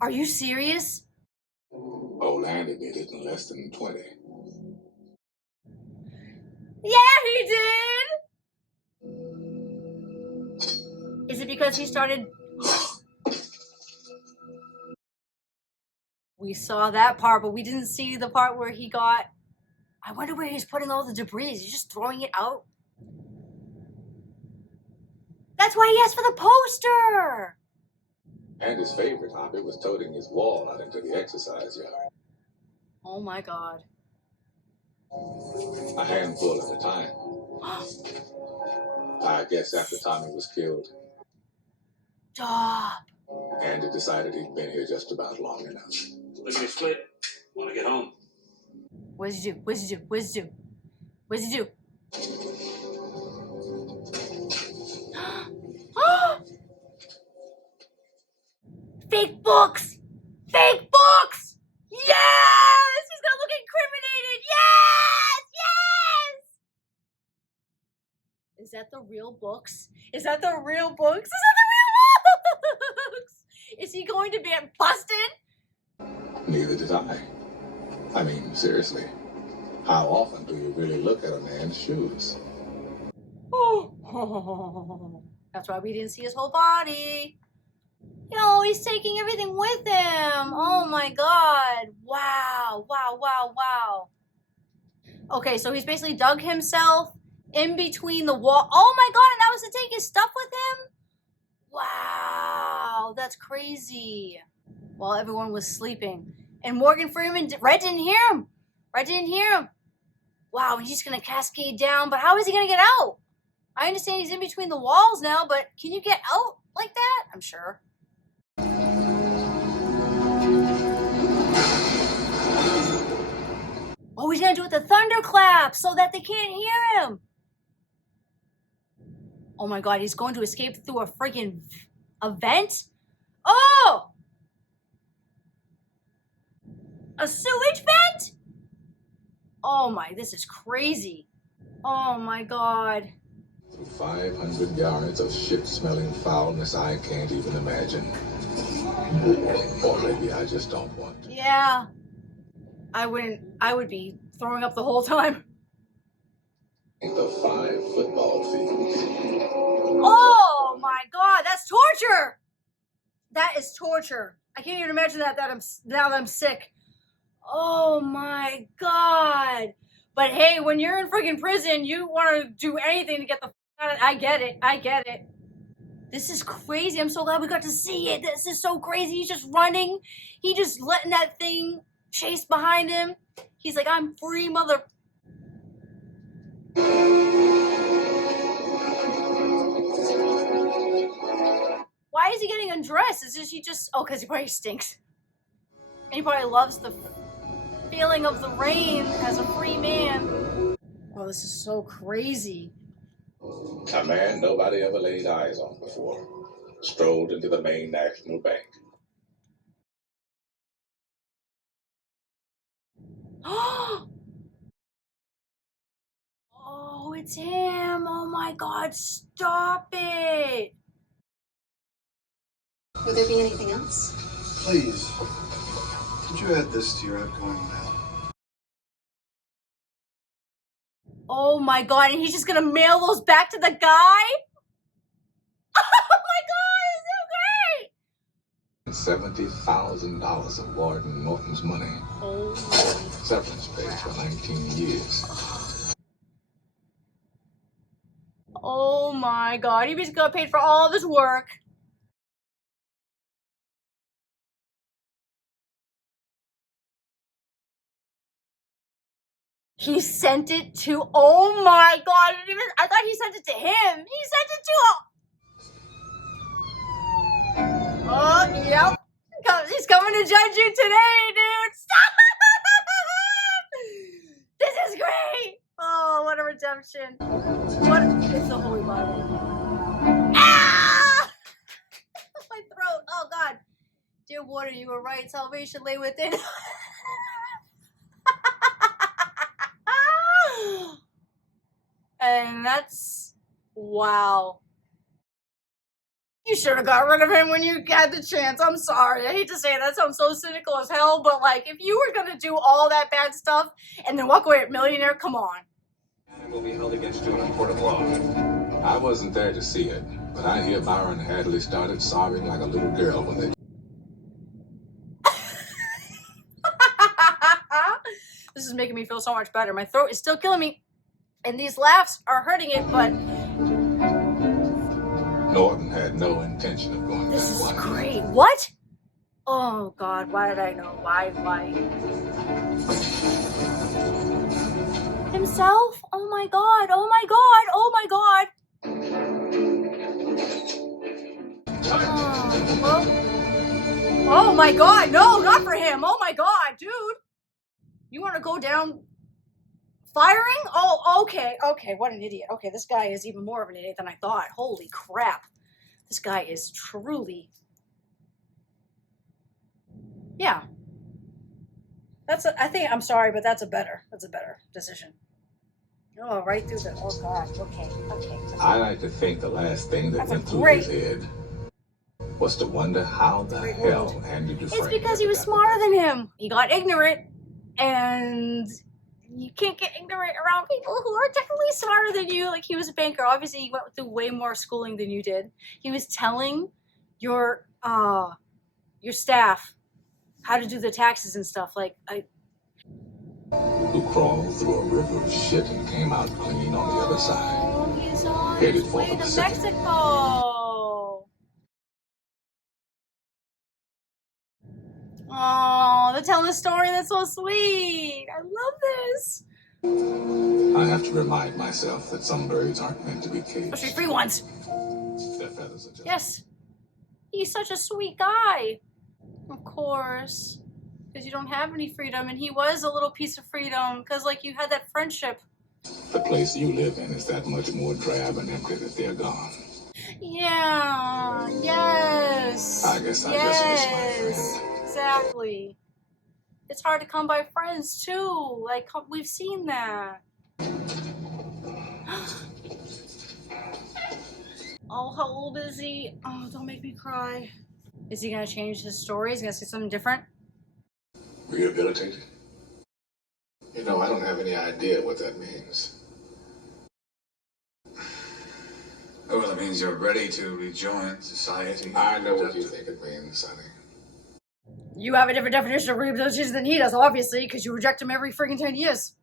Are you serious? Old Andy did it in less than 20. Yeah, he did! Is it because he started... We saw that part, but we didn't see the part where he got... I wonder where he's putting all the debris. Is he just throwing it out? That's why he asked for the poster! Andy's favorite hobby was toting his wall out into the exercise yard. Oh my god. A handful at a time. I guess after Tommy was killed, Stop. Andy decided he'd been here just about long enough. Look at your split. Want to get home? What does he do? Fake books! Fake books! Yes! He's gonna look incriminated! Yes! Is that the real books? Is he going to get busted? Neither did I. I mean, seriously, how often do you really look at a man's shoes? Oh. That's why we didn't see his whole body. You know, he's taking everything with him. Oh my god. Wow, wow, wow, wow. Okay, so he's basically dug himself in between the wall. Oh my god, and that was to take his stuff with him? Wow, that's crazy. While everyone was sleeping. And Morgan Freeman, Red didn't hear him. Red didn't hear him. Wow, he's just gonna cascade down, but how is he gonna get out? I understand he's in between the walls now, but can you get out like that? I'm sure. Oh, he's gonna do it with the thunderclap so that they can't hear him. Oh my god, he's going to escape through a freaking vent? Oh! A sewage vent? Oh my, this is crazy. Oh my god. 500 yards of shit-smelling foulness I can't even imagine. Or maybe I just don't want to. Yeah. I would be throwing up the whole time. The 5 football fields. Oh my god, that's torture! That is torture. I can't even imagine that now that I'm sick. Oh my god. But hey, when you're in freaking prison, you want to do anything to get the out of it. I get it. I get it. This is crazy. I'm so glad we got to see it. This is so crazy. He's just running. He just letting that thing chase behind him. He's like, I'm free, mother. Why is he getting undressed? Is he just... Oh, because he probably stinks. And he probably loves the feeling of the rain as a free man. Oh, this is so crazy. A man nobody ever laid eyes on before strolled into the Maine National Bank. Oh, it's him. Oh my god, stop it. Would there be anything else? Please, could you add this to your outgoing mail? Oh my god, and he's just gonna mail those back to the guy? Oh my god, it's so great! $70,000 of Warden Norton's money. Holy Severance pay for 19 years. Oh my god, he basically got paid for all of his work. He sent it to... Oh my god, I thought he sent it to him. He sent it to... Oh, yep. He's coming to judge you today, dude. Stop! This is great. Oh, what a redemption. What? It's the Holy Bible. Ah! My throat. Oh, God. Dear water, you were right. Salvation lay within. And that's... Wow. You should have got rid of him when you had the chance. I'm sorry. I hate to say that sounds so cynical as hell, but like, if you were gonna do all that bad stuff and then walk away a millionaire, come on. And will be held against you in a court of law. I wasn't there to see it, but I hear Byron Hadley started sobbing like a little girl when they... This is making me feel so much better. My throat is still killing me, and these laughs are hurting it, but... Norton had no intention of going This is back. great. What? Oh, God, why did I know? Why? Himself? Oh my god, oh my god, oh my god. Oh my god, no, not for him. Oh my god, dude. You want to go down firing? Oh, okay, what an idiot. Okay, this guy is even more of an idiot than I thought. Holy crap. This guy is truly... Yeah. I'm sorry, but that's a better decision. Oh, right through the... Oh, God. Okay. I like to think the last thing that went through his head was to wonder how the hell Andy Dufresne... It's because he was smarter than him. He got ignorant, and you can't get ignorant around people who are technically smarter than you. Like, he was a banker. Obviously, he went through way more schooling than you did. He was telling your your staff, how to do the taxes and stuff. Like, Who crawled through a river of shit and came out clean on the other side. He's on Headed his for way the to Pacific. Mexico. Oh, they're telling a story that's so sweet. I love this. I have to remind myself that some birds aren't meant to be caged. Especially free ones. Their feathers are just... Yes. He's such a sweet guy. Of course. Because you don't have any freedom, and he was a little piece of freedom, because, like, you had that friendship. The place you live in is that much more drab and empty that they're gone. Yeah. Yes. I guess I just miss my friend. Exactly. It's hard to come by friends, too. Like, we've seen that. Oh, how old is he? Oh, don't make me cry. Is he gonna change his story? Is he gonna say something different? Rehabilitated? You know, I don't have any idea what that means. Oh, well, it means you're ready to rejoin society. I know what you think it means, Sonny. You have a different definition of rehabilitation than he does, obviously, because you reject him every freaking 10 years.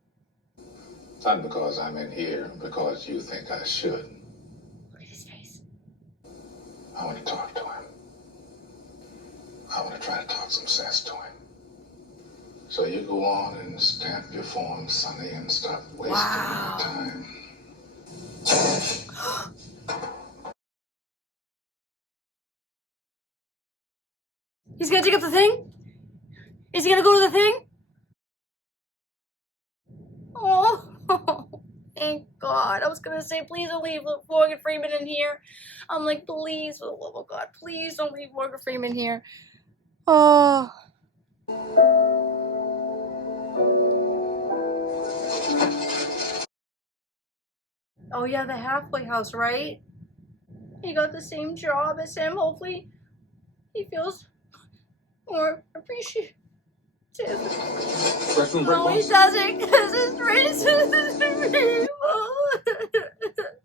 Not because I'm in here, because you think I should. Look at his face. I want to talk to him. I want to try to talk some sense to him. So you go on and stamp your form, Sonny, and stop wasting your time. He's gonna dig up the thing? Is he gonna go to the thing? Oh, thank God. I was gonna say, please don't leave Morgan Freeman in here. I'm like, please, for the love of God, please don't leave Morgan Freeman here. Oh. Oh yeah, the halfway house, right? He got the same job as him. Hopefully, he feels more appreciative. No, he doesn't, because it's racist people.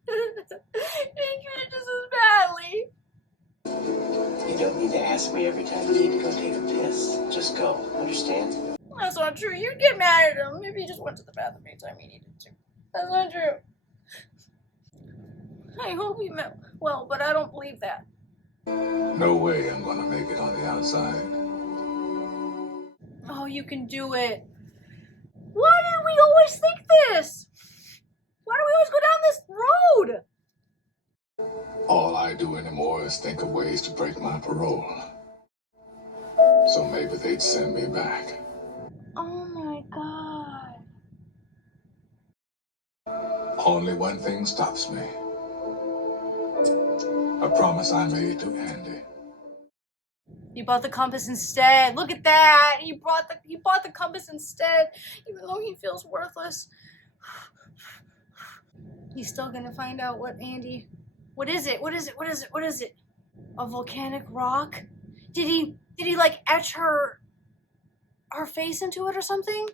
He treated us as badly. You don't need to ask me every time you need to go take a piss. Just go, understand? That's not true. You'd get mad at him if he just went to the bathroom anytime he needed to. That's not true. I hope he meant well, but I don't believe that. No way I'm gonna make it on the outside. Oh, you can do it. Why did we always think this? Why do we always go down this road? All I do anymore is think of ways to break my parole. So maybe they'd send me back. Oh my God. Only one thing stops me. A promise I made to Andy. He bought the compass instead. Look at that. He bought the compass instead, even though he feels worthless. He's still gonna find out what Andy. What is it? What is it? What is it? What is it? A volcanic rock? Did he like etch her face into it or something?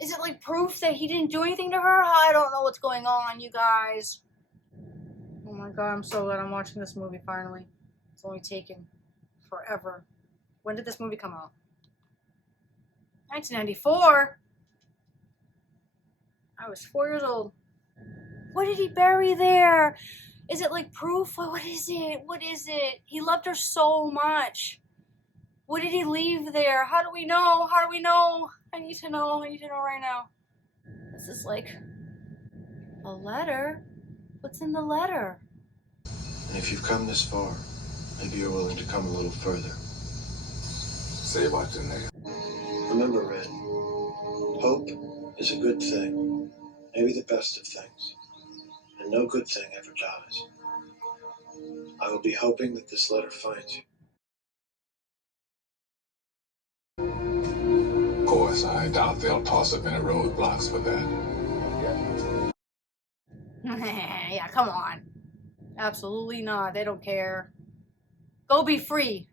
Is it like proof that he didn't do anything to her? I don't know what's going on, you guys. Oh my God, I'm so glad I'm watching this movie finally. It's only taken forever. When did this movie come out? 1994? I was 4 years old. What did he bury there? Is it like proof? What is it? What is it? He loved her so much. What did he leave there? How do we know? How do we know? I need to know. I need to know right now. This is like a letter. What's in the letter? And if you've come this far, maybe you're willing to come a little further. Say what's in there. Remember, Red, hope is a good thing, maybe the best of things, and no good thing ever dies. I will be hoping that this letter finds you. Of course, I doubt they'll toss up any roadblocks for that. Yeah, come on. Absolutely not. They don't care. Go be free.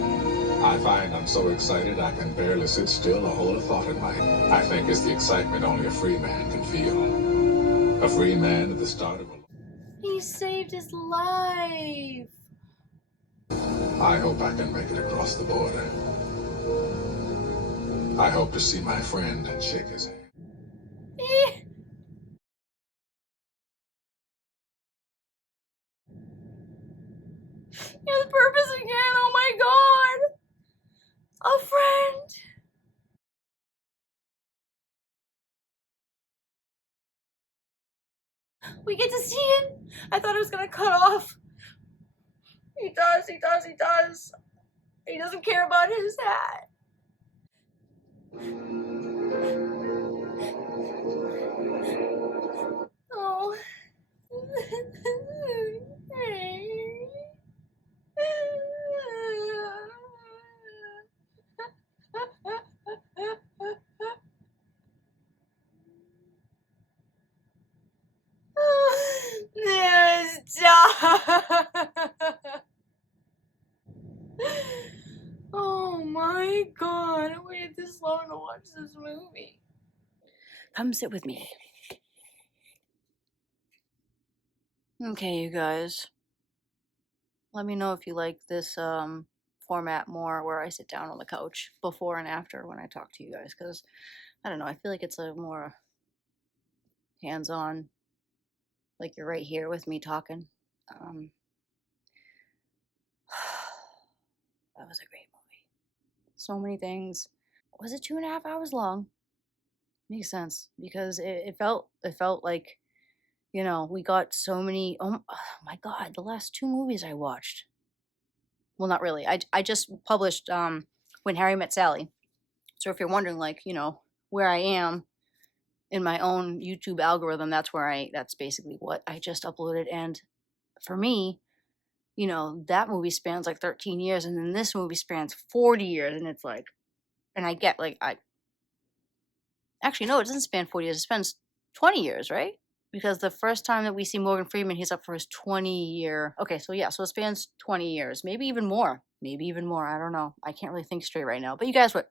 I find I'm so excited I can barely sit still or hold a thought in my head. I think it's the excitement only a free man can feel. A free man at the start of a... He saved his life. I hope I can make it across the border. I hope to see my friend and shake his hand. His purpose again. Oh my god. A friend. We get to see it. I thought it was gonna cut off. He does. He doesn't care about his hat. Oh. Yes, oh my god, I waited this long to watch this movie. Come sit with me. Okay, you guys. Let me know if you like this format more, where I sit down on the couch before and after when I talk to you guys, because I don't know, I feel like it's a more hands-on, like you're right here with me talking. Um, that was a great movie. So many things. Was it 2.5 hours long? Makes sense, because it felt like, we got so many. Oh my god, the last two movies I watched. Well, not really. I just published When Harry Met Sally. So if you're wondering, like, where I am in my own YouTube algorithm, that's basically what I just uploaded. And for me, that movie spans like 13 years, and then this movie spans 40 years, and it's like, and I get like, I actually no, it doesn't span 40 years. It spans 20 years, right? Because the first time that we see Morgan Freeman, he's up for his 20-year. Okay, so yeah, so it spans 20 years, maybe even more. Maybe even more. I don't know. I can't really think straight right now. But you guys get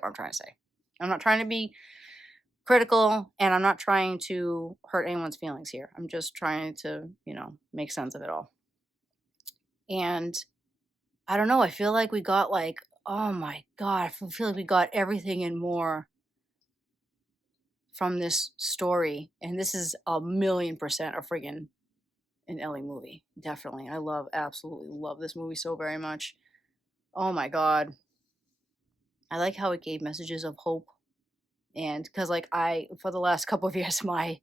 what I'm trying to say. I'm not trying to be critical, and I'm not trying to hurt anyone's feelings here. I'm just trying to, make sense of it all. And I don't know, I feel like we got like, oh my god, I feel like we got everything and more from this story. And this is 1,000,000% a friggin' an Ellie movie. Definitely. Absolutely love this movie so very much. Oh my god. I like how it gave messages of hope. And because, like, for the last couple of years, I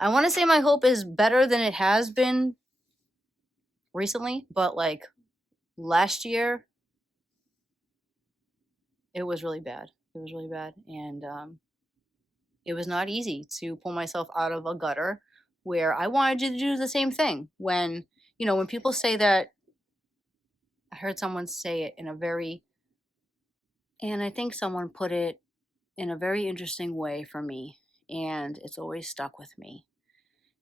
want to say my hope is better than it has been recently, but like last year, it was really bad. It was really bad. And it was not easy to pull myself out of a gutter where I wanted to do the same thing. When people say that, I heard someone say it and I think someone put it in a very interesting way for me, and it's always stuck with me,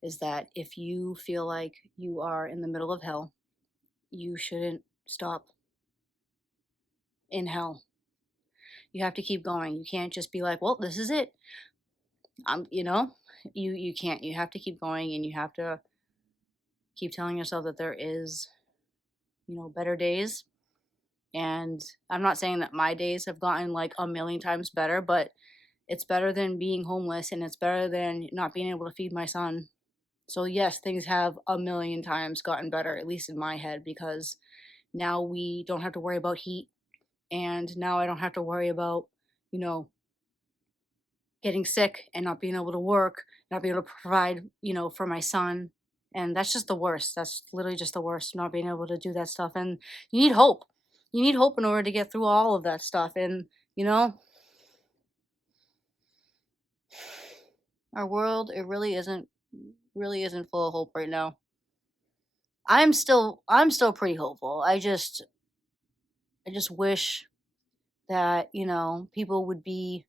is that if you feel like you are in the middle of hell, you shouldn't stop in hell. You have to keep going. You can't just be like, well, this is it. You can't. You have to keep going, and you have to keep telling yourself that there is, better days. And I'm not saying that my days have gotten like 1,000,000 times better, but it's better than being homeless, and it's better than not being able to feed my son. So yes, things have 1,000,000 times gotten better, at least in my head, because now we don't have to worry about heat, and now I don't have to worry about, you know, getting sick and not being able to work, not being able to provide, for my son. And that's just the worst. That's literally just the worst, not being able to do that stuff. And you need hope. You need hope in order to get through all of that stuff. And, our world, it really isn't full of hope right now. I'm still pretty hopeful. I just wish that, people would be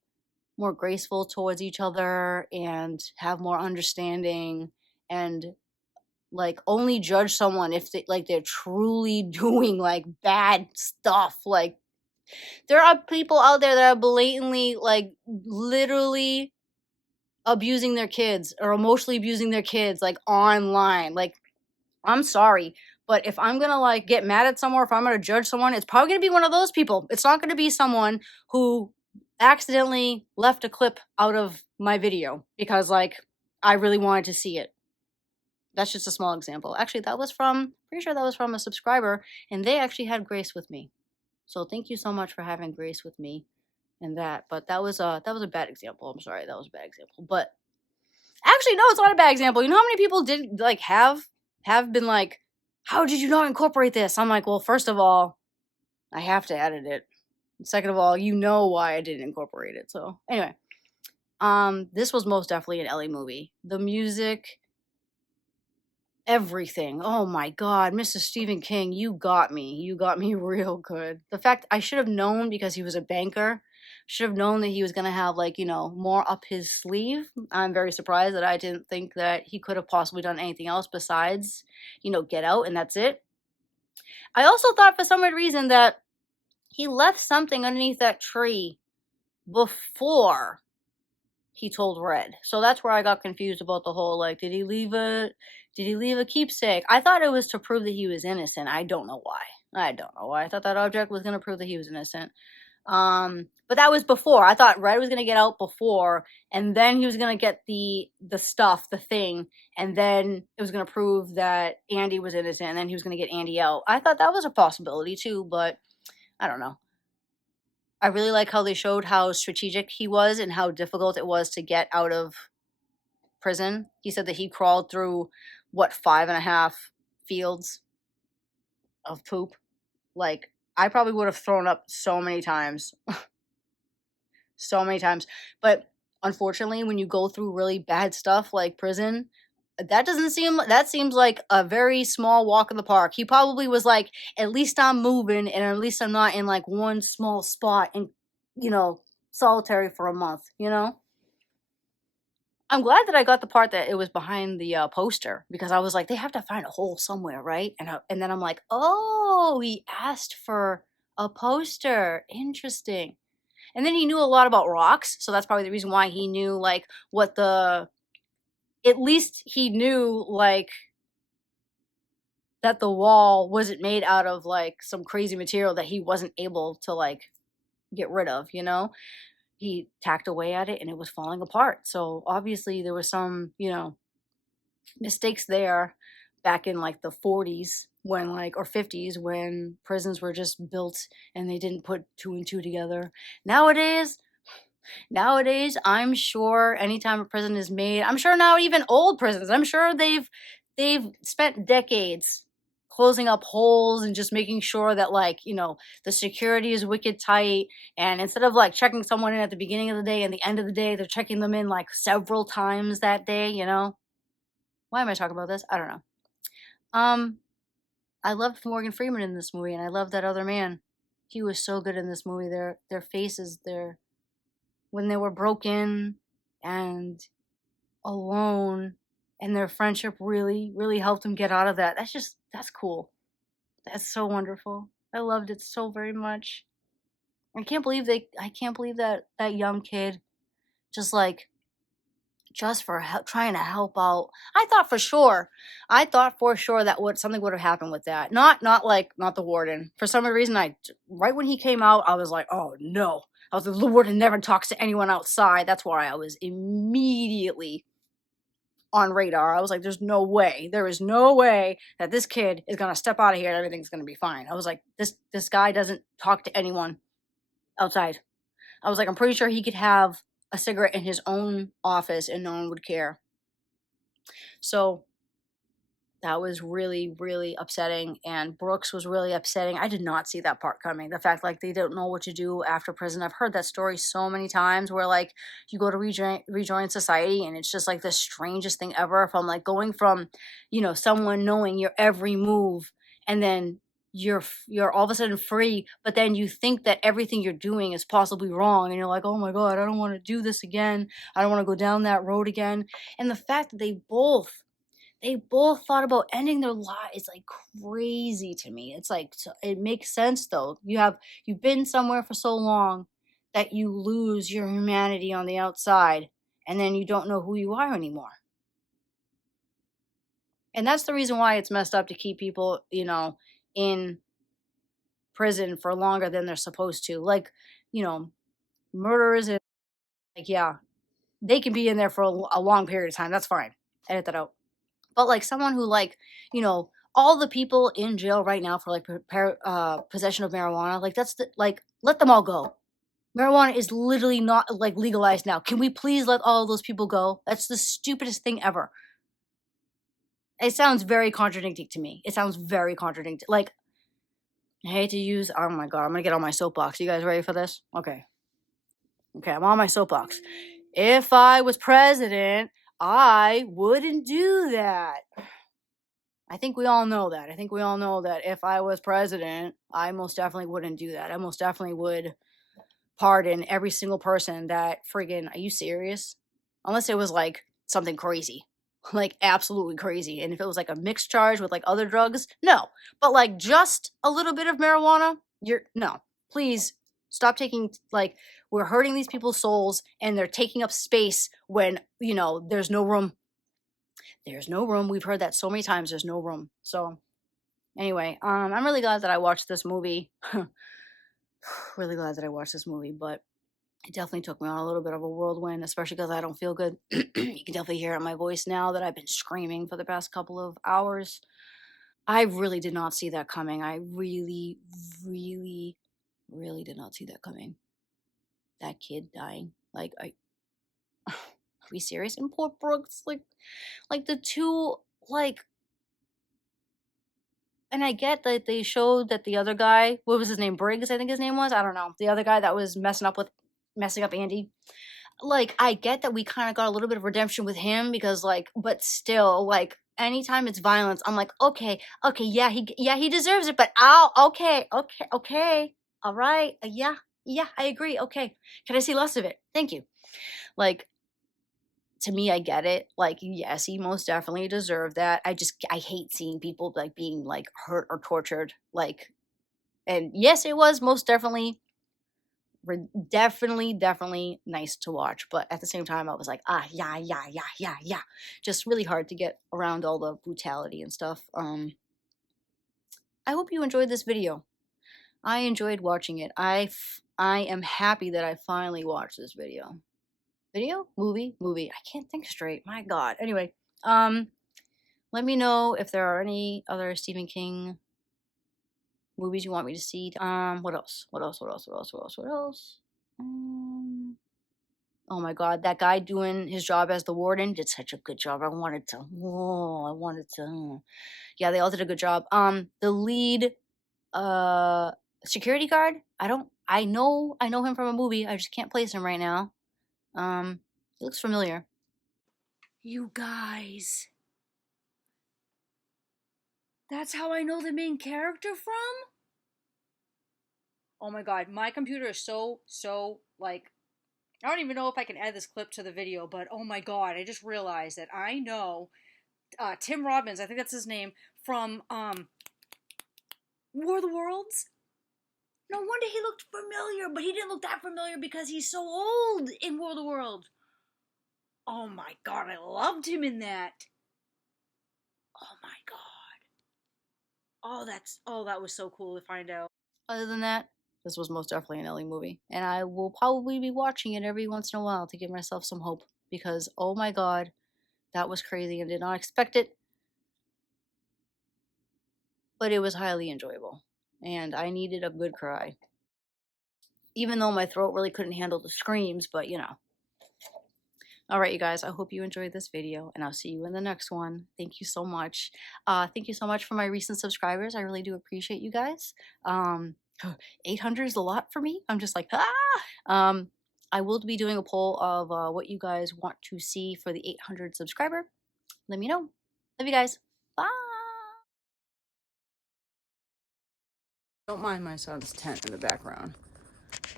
more graceful towards each other and have more understanding, and like only judge someone if they're truly doing like bad stuff. Like, there are people out there that are blatantly, like, literally abusing their kids or emotionally abusing their kids, like, online. Like, I'm sorry, but if I'm gonna like get mad at someone, if I'm gonna judge someone, it's probably gonna be one of those people. It's not gonna be someone who accidentally left a clip out of my video because like I really wanted to see it. That's just a small example. Actually, pretty sure that was from a subscriber, and they actually had grace with me. So thank you so much for having grace with me and that. But that was a bad example. I'm sorry, that was a bad example. But actually, no, it's not a bad example. You know how many people did like have been like, how did you not incorporate this? I'm like, well, first of all, I have to edit it. Second of all, you know why I didn't incorporate it. So anyway, this was most definitely an Ellie movie. The music, everything. Oh my god, Mr. Stephen King, you got me. You got me real good. The fact I should have known because he was a banker. Should have known that he was gonna have like, more up his sleeve. I'm very surprised that I didn't think that he could have possibly done anything else besides, Get Out, and that's it. I also thought for some weird reason that he left something underneath that tree before he told Red. So that's where I got confused about the whole like did he leave a keepsake? I thought it was to prove that he was innocent. I don't know why. I thought that object was going to prove that he was innocent. But that was before. I thought Red was going to get out before, and then he was going to get the stuff, the thing, and then it was going to prove that Andy was innocent, and then he was going to get Andy out. I thought that was a possibility too, but I don't know. I really like how they showed how strategic he was and how difficult it was to get out of prison. He said that he crawled through, 5.5 fields of poop. Like, I probably would have thrown up so many times. So many times. But unfortunately, when you go through really bad stuff like prison, that seems like a very small walk in the park. He probably was like, at least I'm moving and at least I'm not in like one small spot and, solitary for a month. I'm glad that I got the part that it was behind the poster because I was like, they have to find a hole somewhere, right? And then I'm like, oh, he asked for a poster. Interesting. And then he knew a lot about rocks, so that's probably the reason why he knew like at least he knew like that the wall wasn't made out of like some crazy material that he wasn't able to like get rid of. He tacked away at it and it was falling apart. So obviously there was some, mistakes there back in like the 40s when like or 50s when prisons were just built and they didn't put two and two together. Nowadays, I'm sure anytime a prison is made, I'm sure now even old prisons, I'm sure they've spent decades closing up holes and just making sure that like, the security is wicked tight. And instead of like checking someone in at the beginning of the day and the end of the day, they're checking them in like several times that day. Why am I talking about this? I don't know. Um, I loved Morgan Freeman in this movie, and I loved that other man. He was so good in this movie. Their faces, when they were broken and alone, and their friendship really, really helped them get out of that. That's cool. That's so wonderful. I loved it so very much. I can't believe that young kid just like just for trying to help out. I thought for sure that something would have happened with that. Not the warden. For some reason, right when he came out, I was like, oh no. I was like, the warden never talks to anyone outside. That's why I was immediately on radar. I was like, there is no way that this kid is gonna step out of here and everything's gonna be fine. I was like, this guy doesn't talk to anyone outside. I was like, I'm pretty sure he could have a cigarette in his own office and no one would care. So that was really, really upsetting. And Brooks was really upsetting. I did not see that part coming. The fact like they don't know what to do after prison. I've heard that story so many times where like you go to rejoin society and it's just like the strangest thing ever. From like going from, someone knowing your every move and then you're all of a sudden free, but then you think that everything you're doing is possibly wrong and you're like, oh my god, I don't want to do this again. I don't want to go down that road again. And the fact that they both thought about ending their lives. It's like crazy to me. It's like it makes sense though. You've been somewhere for so long that you lose your humanity on the outside and then you don't know who you are anymore. And that's the reason why it's messed up to keep people, you know, in prison for longer than they're supposed to. Like, you know, murderers and like, yeah, they can be in there for a long period of time. That's fine. Edit that out. But like someone who like, you know, all the people in jail right now for like possession of marijuana, like that's the, like let them all go. Marijuana is literally not like legalized now. Can we please let all of those people go? That's the stupidest thing ever. It sounds very contradicting to me. It sounds very contradicting. Like, I hate to use, oh my God, I'm gonna get on my soapbox. You guys ready for this? Okay. Okay, I'm on my soapbox. If I was president, I wouldn't do that. I think we all know that. I think we all know that if I was president, I most definitely wouldn't do that. I most definitely would pardon every single person that friggin', are you serious? Unless it was like something crazy. Like absolutely crazy. And if it was like a mixed charge with like other drugs, no. But like just a little bit of marijuana, no. Please stop taking, like, we're hurting these people's souls and they're taking up space when, you know, there's no room. There's no room. We've heard that so many times. There's no room. So anyway, I'm really glad that I watched this movie. Really glad that I watched this movie, but it definitely took me on a little bit of a whirlwind, especially because I don't feel good. You can definitely hear it in my voice now that I've been screaming for the past couple of hours. I really did not see that coming. I really, really, really did not see that coming. That kid dying. Like, are we serious? And poor Brooks, like the two, like, and I get that they showed that the other guy, what was his name? Briggs, I think his name was. I don't know. The other guy that was messing up Andy. Like, I get that we kind of got a little bit of redemption with him because, like, but still, like, anytime it's violence, I'm like, okay, yeah, he deserves it, but okay, all right, yeah, I agree. Okay, can I see less of it? Thank you. Like, to me, I get it. Like, yes, he most definitely deserved that. I hate seeing people like being like hurt or tortured. Like, and yes, it was most definitely definitely nice to watch, but at the same time I was like, yeah, just really hard to get around all the brutality and stuff. I hope you enjoyed this video. I enjoyed watching it. I am happy that I finally watched this movie. I can't think straight, my God. Anyway, let me know if there are any other Stephen King movies you want me to see. What else? Oh my God, that guy doing his job as the warden did such a good job. Yeah, they all did a good job. The lead security guard, I know him from a movie. I just can't place him right now. He looks familiar. You guys, that's how I know the main character from? Oh my God, my computer is so like, I don't even know if I can add this clip to the video, but oh my God, I just realized that I know Tim Robbins, I think that's his name, from War of the Worlds. No wonder he looked familiar, but he didn't look that familiar because he's so old in War of the World. Oh my God, I loved him in that. Oh my God. That was so cool to find out. Other than that, this was most definitely an Ellie movie, and I will probably be watching it every once in a while to give myself some hope because oh my God, that was crazy and did not expect it. But it was highly enjoyable, and I needed a good cry. Even though my throat really couldn't handle the screams, but you know. Alright, you guys, I hope you enjoyed this video, and I'll see you in the next one. Thank you so much. Thank you so much for my recent subscribers. I really do appreciate you guys. 800 is a lot for me. I'm just like, I will be doing a poll of what you guys want to see for the 800 subscriber. Let me know. Love you guys. Bye. Don't mind my son's tent in the background.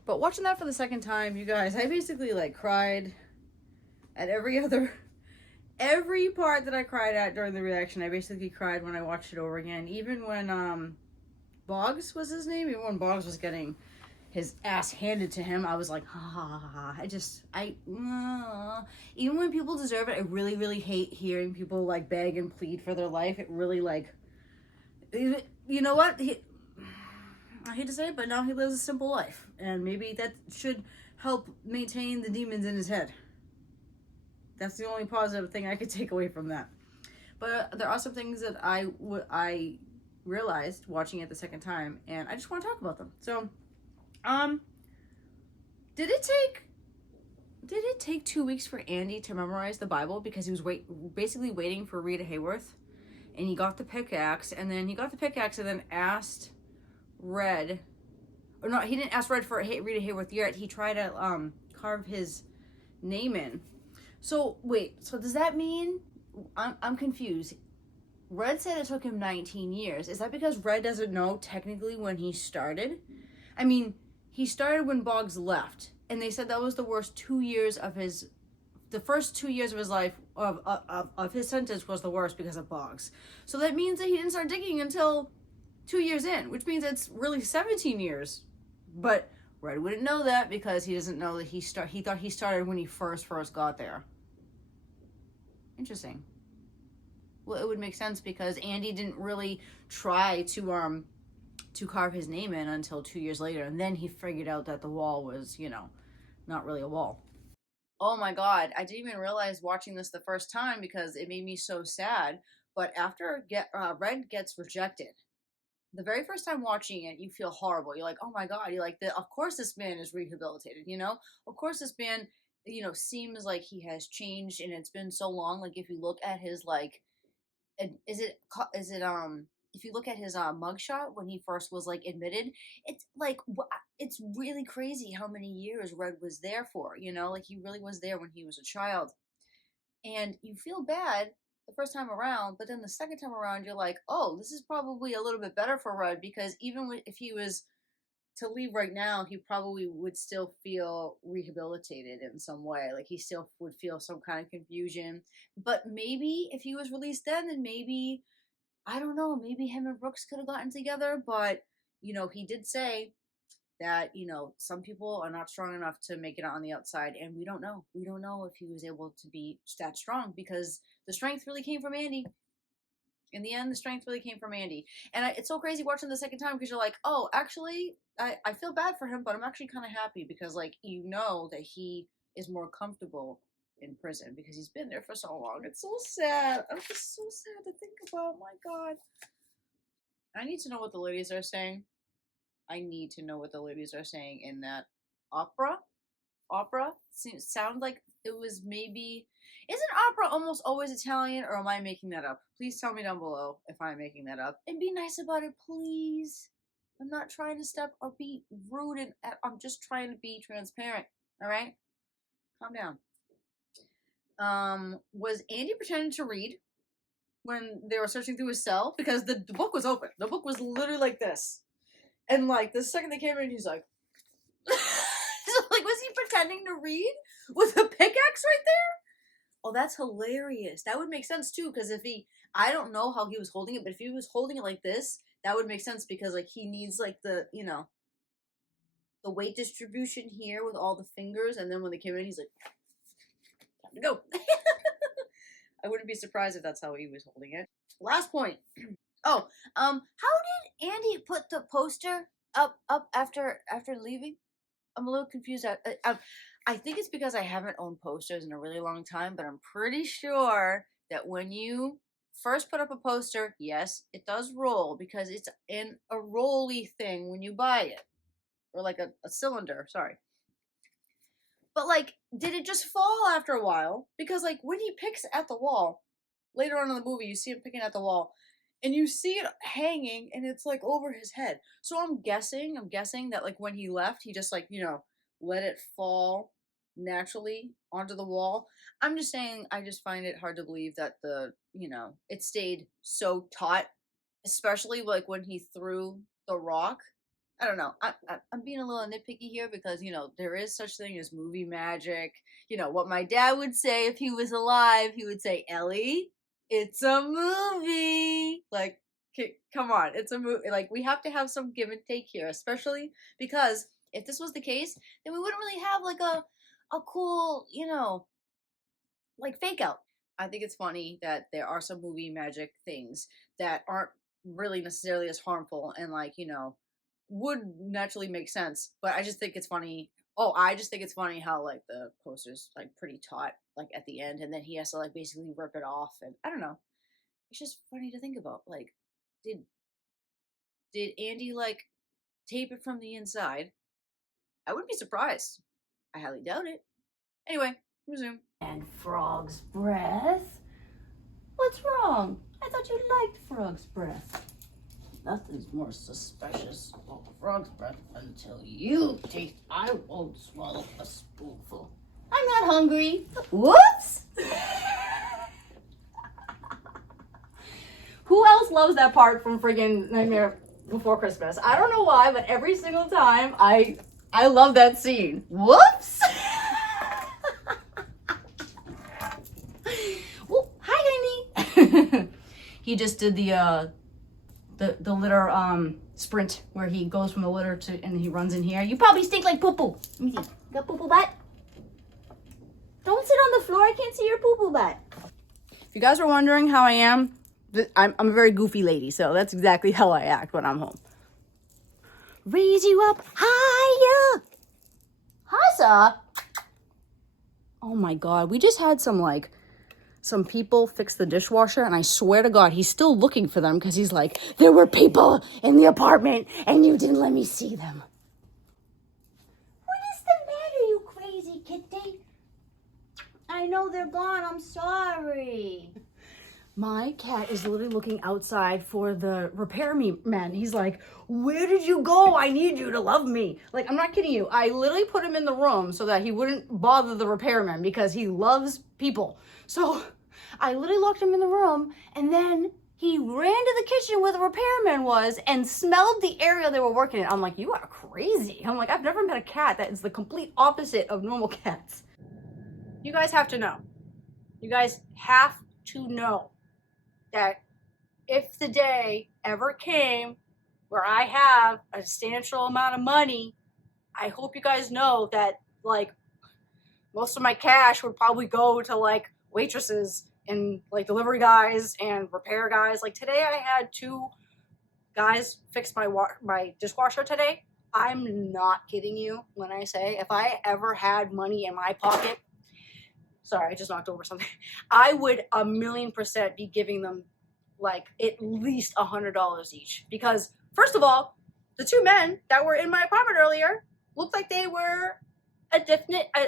But watching that for the second time, you guys, I basically like cried at every part that I cried at during the reaction. I basically cried when I watched it over again. Even when Boggs was his name, even when Boggs was getting his ass handed to him, I was like, even when people deserve it, I really, really hate hearing people like beg and plead for their life. It really like, you know what? I hate to say it, but now he lives a simple life, and maybe that should help maintain the demons in his head. That's the only positive thing I could take away from that. But there are some things that I realized watching it the second time, and I just want to talk about them. So, did it take 2 weeks for Andy to memorize the Bible because he was basically waiting for Rita Hayworth, and he got the pickaxe, and then asked Red, or no, he didn't ask Red for Rita Hayworth yet. He tried to carve his name in. So wait, so does that mean I'm confused? Red said it took him 19 years. Is that because Red doesn't know technically when he started? I mean, he started when Boggs left, and they said that was the worst 2 years of his. The first 2 years of his life of his sentence was the worst because of Boggs. So that means that he didn't start digging until 2 years in, which means it's really 17 years. But Red wouldn't know that because he doesn't know that he thought he started when he first got there. Interesting. Well, it would make sense because Andy didn't really try to carve his name in until 2 years later, and then he figured out that the wall was, not really a wall. Oh my god, I didn't even realize watching this the first time because it made me so sad. But after Red gets rejected, the very first time watching it, you feel horrible. You're like, oh my god, you're like, of course this man is rehabilitated, Of course this man, seems like he has changed, and it's been so long. Like, if you look at his, like, is it if you look at his mugshot when he first was like admitted, it's like it's really crazy how many years Red was there for. Like, he really was there when he was a child, and you feel bad the first time around, but then the second time around, you're like, oh, this is probably a little bit better for Red, because even if he was to leave right now, he probably would still feel rehabilitated in some way. Like, he still would feel some kind of confusion. But maybe if he was released then maybe, I don't know, maybe him and Brooks could have gotten together. But, he did say that, some people are not strong enough to make it on the outside. And we don't know. We don't know if he was able to be that strong, because the strength really came from Andy. In the end, the strength really came from Andy. And it's so crazy watching the second time because you're like, oh, actually, I feel bad for him, but I'm actually kind of happy because, like, that he is more comfortable in prison because he's been there for so long. It's so sad. I'm just so sad to think about. My God. I need to know what the ladies are saying. I need to know what the ladies are saying in that opera. Sound like it was maybe. Isn't opera almost always Italian, or am I making that up? Please tell me down below if I'm making that up, and be nice about it, please. I'm not trying to step or be rude, and I'm just trying to be transparent. All right, calm down. Was Andy pretending to read when they were searching through his cell? Because the book was open. The book was literally like this, and like the second they came in, he's like. So, like, was he pretending to read with a pickaxe right there? Oh, that's hilarious. That would make sense too, because I don't know how he was holding it, but if he was holding it like this, that would make sense because, like, he needs, like, the weight distribution here with all the fingers, and then when they came in, he's like, time to go. I wouldn't be surprised if that's how he was holding it. Last point. Oh, how did Andy put the poster up after leaving? I'm a little confused. I think it's because I haven't owned posters in a really long time, but I'm pretty sure that when you first put up a poster, yes, it does roll because it's in a rolly thing when you buy it. Or like a cylinder, sorry. But, like, did it just fall after a while? Because, like, when he picks at the wall, later on in the movie, you see him picking at the wall, and you see it hanging, and it's, like, over his head. So I'm guessing that, like, when he left, he just, like, let it fall naturally onto the wall. I'm just saying, I just find it hard to believe that it stayed so taut, especially, like, when he threw the rock. I don't know. I'm being a little nitpicky here because, there is such thing as movie magic. What my dad would say if he was alive, he would say, Ellie, it's a movie. Like, come on, it's a movie. Like, we have to have some give and take here, especially because if this was the case, then we wouldn't really have like a cool, you know, like fake out. I think it's funny that there are some movie magic things that aren't really necessarily as harmful and like, you know, would naturally make sense. But I just think it's funny. Oh, I just think it's funny how like the poster's like pretty taut like at the end, and then he has to like basically rip it off, and I don't know. It's just funny to think about. Like, did did Andy like tape it from the inside? I wouldn't be surprised. I highly doubt it. Anyway, resume. And frog's breath? What's wrong? I thought you liked frog's breath. Nothing's more suspicious about frog's breath until you taste. I won't swallow a spoonful. I'm not hungry. Whoops! Who else loves that part from friggin' Nightmare Before Christmas? I don't know why, but every single time I love that scene. Whoops! Well, hi, honey. He just did the litter sprint where he goes from the litter to and he runs in here. You probably stink like poo poo. Let me see. You got poo poo butt? Don't sit on the floor. I can't see your poo poo butt. If you guys were wondering how I am, I'm a very goofy lady, so that's exactly how I act when I'm home. Raise you up higher. Hi, sir. Oh my God, we just had some people fix the dishwasher, and I swear to God, he's still looking for them because he's like, there were people in the apartment and you didn't let me see them. What is the matter, you crazy kitty? I know they're gone. I'm sorry. My cat is literally looking outside for the repairman. He's like, where did you go? I need you to love me. Like, I'm not kidding you. I literally put him in the room so that he wouldn't bother the repairman because he loves people. So I literally locked him in the room, and then he ran to the kitchen where the repairman was and smelled the area they were working in. I'm like, you are crazy. I'm like, I've never met a cat that is the complete opposite of normal cats. You guys have to know. You guys have to know that if the day ever came where I have a substantial amount of money, I hope you guys know that like most of my cash would probably go to like waitresses and like delivery guys and repair guys. Like today I had 2 guys fix my dishwasher today. I'm not kidding you when I say if I ever had money in my pocket, sorry, I just knocked over something, I would 1,000,000% be giving them like at least $100 each. Because first of all, the 2 men that were in my apartment earlier looked like they were a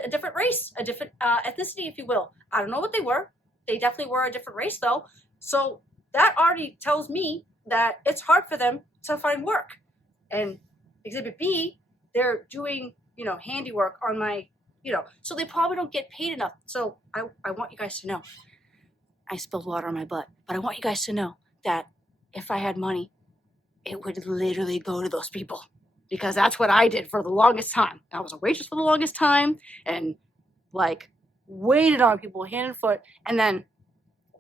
different race, a different ethnicity, if you will. I don't know what they were. They definitely were a different race though. So that already tells me that it's hard for them to find work. And exhibit B, they're doing, you know, handiwork on my, you know, so they probably don't get paid enough. So I want you guys to know. I spilled water on my butt, but I want you guys to know that if I had money, it would literally go to those people, because that's what I did for the longest time. I was a waitress for the longest time and like waited on people hand and foot, and then,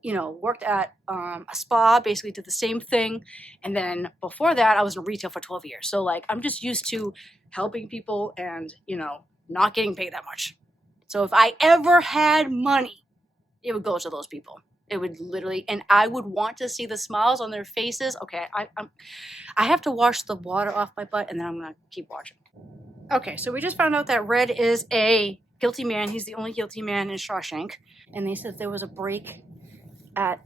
you know, worked at a spa, basically did the same thing. And then before that, I was in retail for 12 years. So like, I'm just used to helping people and, you know, not getting paid that much. So if I ever had money, it would go to those people. It would literally, and I would want to see the smiles on their faces. Okay, I have to wash the water off my butt, and then I'm gonna keep watching. Okay, so we just found out that Red is a guilty man. He's the only guilty man in Shawshank, and they said there was a break at,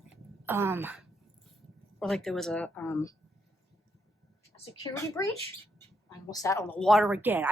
or like there was a security breach. I almost sat on the water again.